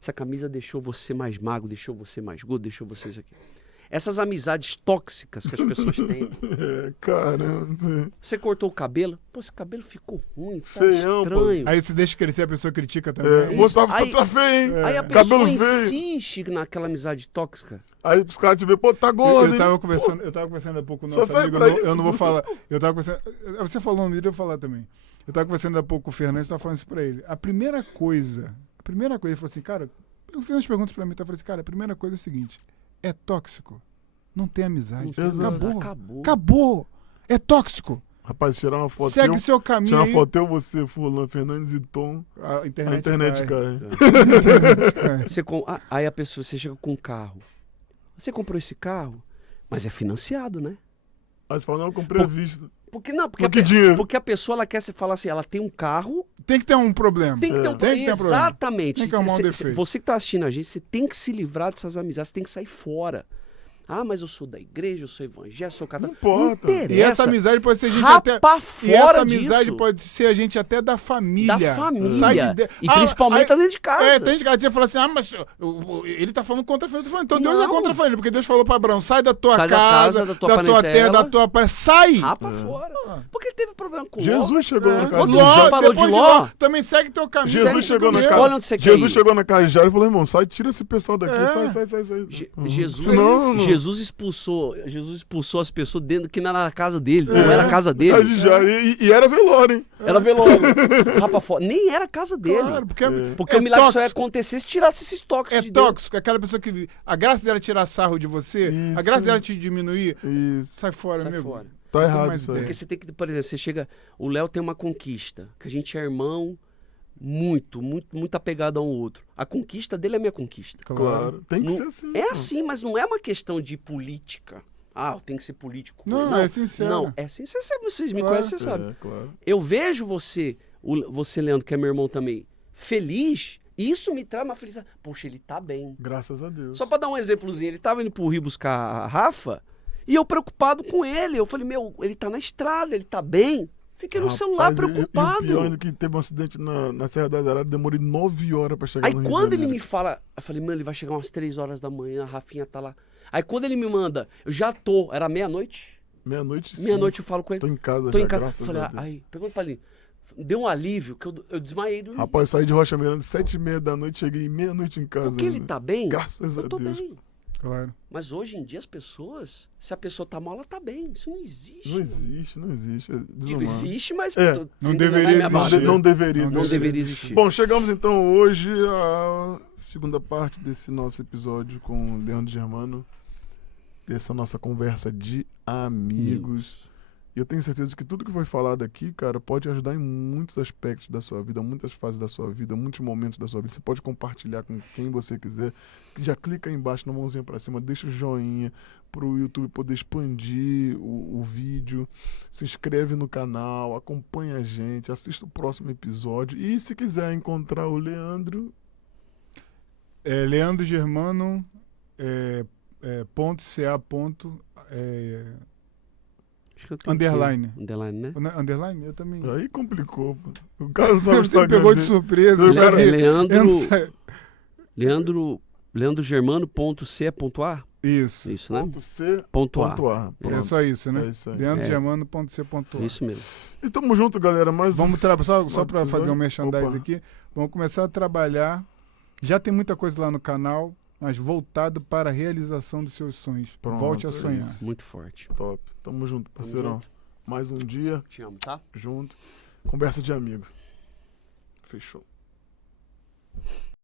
Essa camisa deixou você mais magro, deixou você mais gordo, deixou você isso aqui. Essas amizades tóxicas que as pessoas têm. Caramba. Você cortou o cabelo? Pô, esse cabelo ficou ruim, tá feião, estranho. Pô. Aí você deixa crescer, a pessoa critica também. Você tá feio, hein? Aí a pessoa insiste naquela amizade tóxica. Aí os caras te veem, pô, tá gordo. Eu tava conversando há pouco com o nosso amigo, eu não vou falar. Eu tava conversando. Você falou no vídeo, eu vou falar também. Eu tava conversando há pouco com o Fernandes, tava falando isso pra ele. A primeira coisa, ele falou assim, cara, eu fiz umas perguntas pra mim, eu falei assim, cara, a primeira coisa é o seguinte, é tóxico, não tem amizade. Acabou. É tóxico. Rapaz, tirar uma foto. Segue seu caminho. Tirar uma aí. foto eu, você, fulano, Fernandes e Tom. A A internet, internet cai. cai. Aí a pessoa, você chega com um carro. Você comprou esse carro, mas é financiado, né? Aí você fala, não, eu comprei à vista. Porque não, porque, Por que dinheiro? porque a pessoa ela quer se falar assim, ela tem um carro, Tem que ter um problema. tem que ter um Tem que ter um problema. Exatamente. Tem que arrumar um defeito. Você que tá assistindo a gente, você tem que se livrar dessas amizades, você tem que sair fora. Ah, mas eu sou da igreja, eu sou evangélico, sou católico. Não importa. interessa. E essa amizade pode ser gente Rapa até. fora E essa amizade disso. pode ser a gente até da família. Da família. Sai de... E principalmente tá dentro de casa. É, tem de casa. Você fala assim, mas ele tá falando contra a família. Então Deus é Não. contra a família, porque Deus falou pra Abraão, sai da tua Sai da casa, casa, da tua terra, parentela. da tua sai! Rapa fora. Porque ele teve problema com o Ló. Jesus chegou na casa Quando de Jesus Jairo. falou de depois Ló, também segue teu caminho. Jesus segue chegou teu na caminho. casa. Escolhe onde você quer Jesus ir. chegou na casa de Jairo e falou, irmão, sai, tira esse pessoal daqui. É. Sai. Jesus expulsou as pessoas dentro que não era a casa dele, não era a casa dele. Casa de Jairo. E era velório, hein? Era velório. Rapa fora. Nem era a casa dele. Claro, porque, Porque é o milagre só ia tóxico. acontecer se tirasse esses toques É de Deus. tóxico, é aquela pessoa que a graça dela é tirar sarro de você, a Isso. graça dela é te diminuir, Isso. sai fora, Sai amigo. fora. Tá Não tem errado mais isso aí. ideia. Porque você tem que, por exemplo, você chega. O Léo tem uma conquista, que a gente é irmão muito apegado a um outro. A conquista dele é minha conquista. Claro. Tem que Não- ser assim. É pô. assim, mas não é uma questão de política. Ah, tem que ser político. Não, é sincero. Não, é sincero. Vocês me Claro. conhecem, você sabe. É, claro. Eu vejo você, você, Leandro, que é meu irmão também, feliz. Isso me traz uma felicidade. Poxa, ele tá bem. Graças a Deus. Só pra dar um exemplozinho, ele tava indo pro Rio buscar a Rafa e eu preocupado com ele. Eu falei, meu, ele tá na estrada, ele tá bem. Fiquei no celular Rapaz, preocupado. E o pior ainda que teve um acidente na Serra da Arara, demorei 9 horas pra chegar Aí no Rio de quando ele Janeiro. me fala, eu falei, mano, ele vai chegar umas 3 horas da manhã, a Rafinha tá lá. Aí quando ele me manda, eu já tô, era meia-noite? Meia-noite, sim. Meia-noite eu falo com ele. Tô em casa Tô já, em casa. graças Falei, a Deus. aí, pergunta pra ele. Deu um alívio, que eu desmaiei do Rapaz, saí de Rocha Miranda 7h30 da noite, cheguei meia-noite em casa. Porque ele ainda. tá bem, Graças a eu tô Deus. bem. Claro. Mas hoje em dia as pessoas, se a pessoa tá mal, ela tá bem. Isso não existe. Não mano. existe, não existe. É Digo, desumano. existe, mas É, tô- não você deveria entendeu, né, minha existir. barra? Não deveria Não existir. Não deveria existir. Bom, chegamos então hoje à segunda parte desse nosso episódio com o Leandro Germano, dessa nossa conversa de amigos. E eu tenho certeza que tudo que foi falado aqui, cara, pode ajudar em muitos aspectos da sua vida, muitas fases da sua vida, muitos momentos da sua vida. Você pode compartilhar com quem você quiser. Já clica aí embaixo na mãozinha pra cima, deixa o joinha pro YouTube poder expandir o vídeo. Se inscreve no canal, acompanha a gente, assista o próximo episódio. E se quiser encontrar o Leandro, Leandro Germano, .ca. Acho que eu tenho Underline. aqui. Underline, né? Underline? Eu também. aí complicou. Pô. O cara não sabe o Você Instagram pegou de dele. surpresa. Eu eu quero- sabia. Leandro, Eu não sei. leandrogermano.c.a? Isso. Isso, né? Ponto C, Ponto A. ponto A. É Pronto. só isso, né? É isso aí. Leandro É. Germano.c. Isso mesmo. E tamo junto, galera. Mas Vamos só para episódio? fazer um merchandising Opa. aqui. Vamos começar a trabalhar. Já tem muita coisa lá no canal, mas voltado para a realização dos seus sonhos. Pronto, Volte a é sonhar. isso. Muito forte. Top. Tamo junto, parceirão. junto. Mais um dia Te amo, tá? junto. Conversa de amigo. Fechou.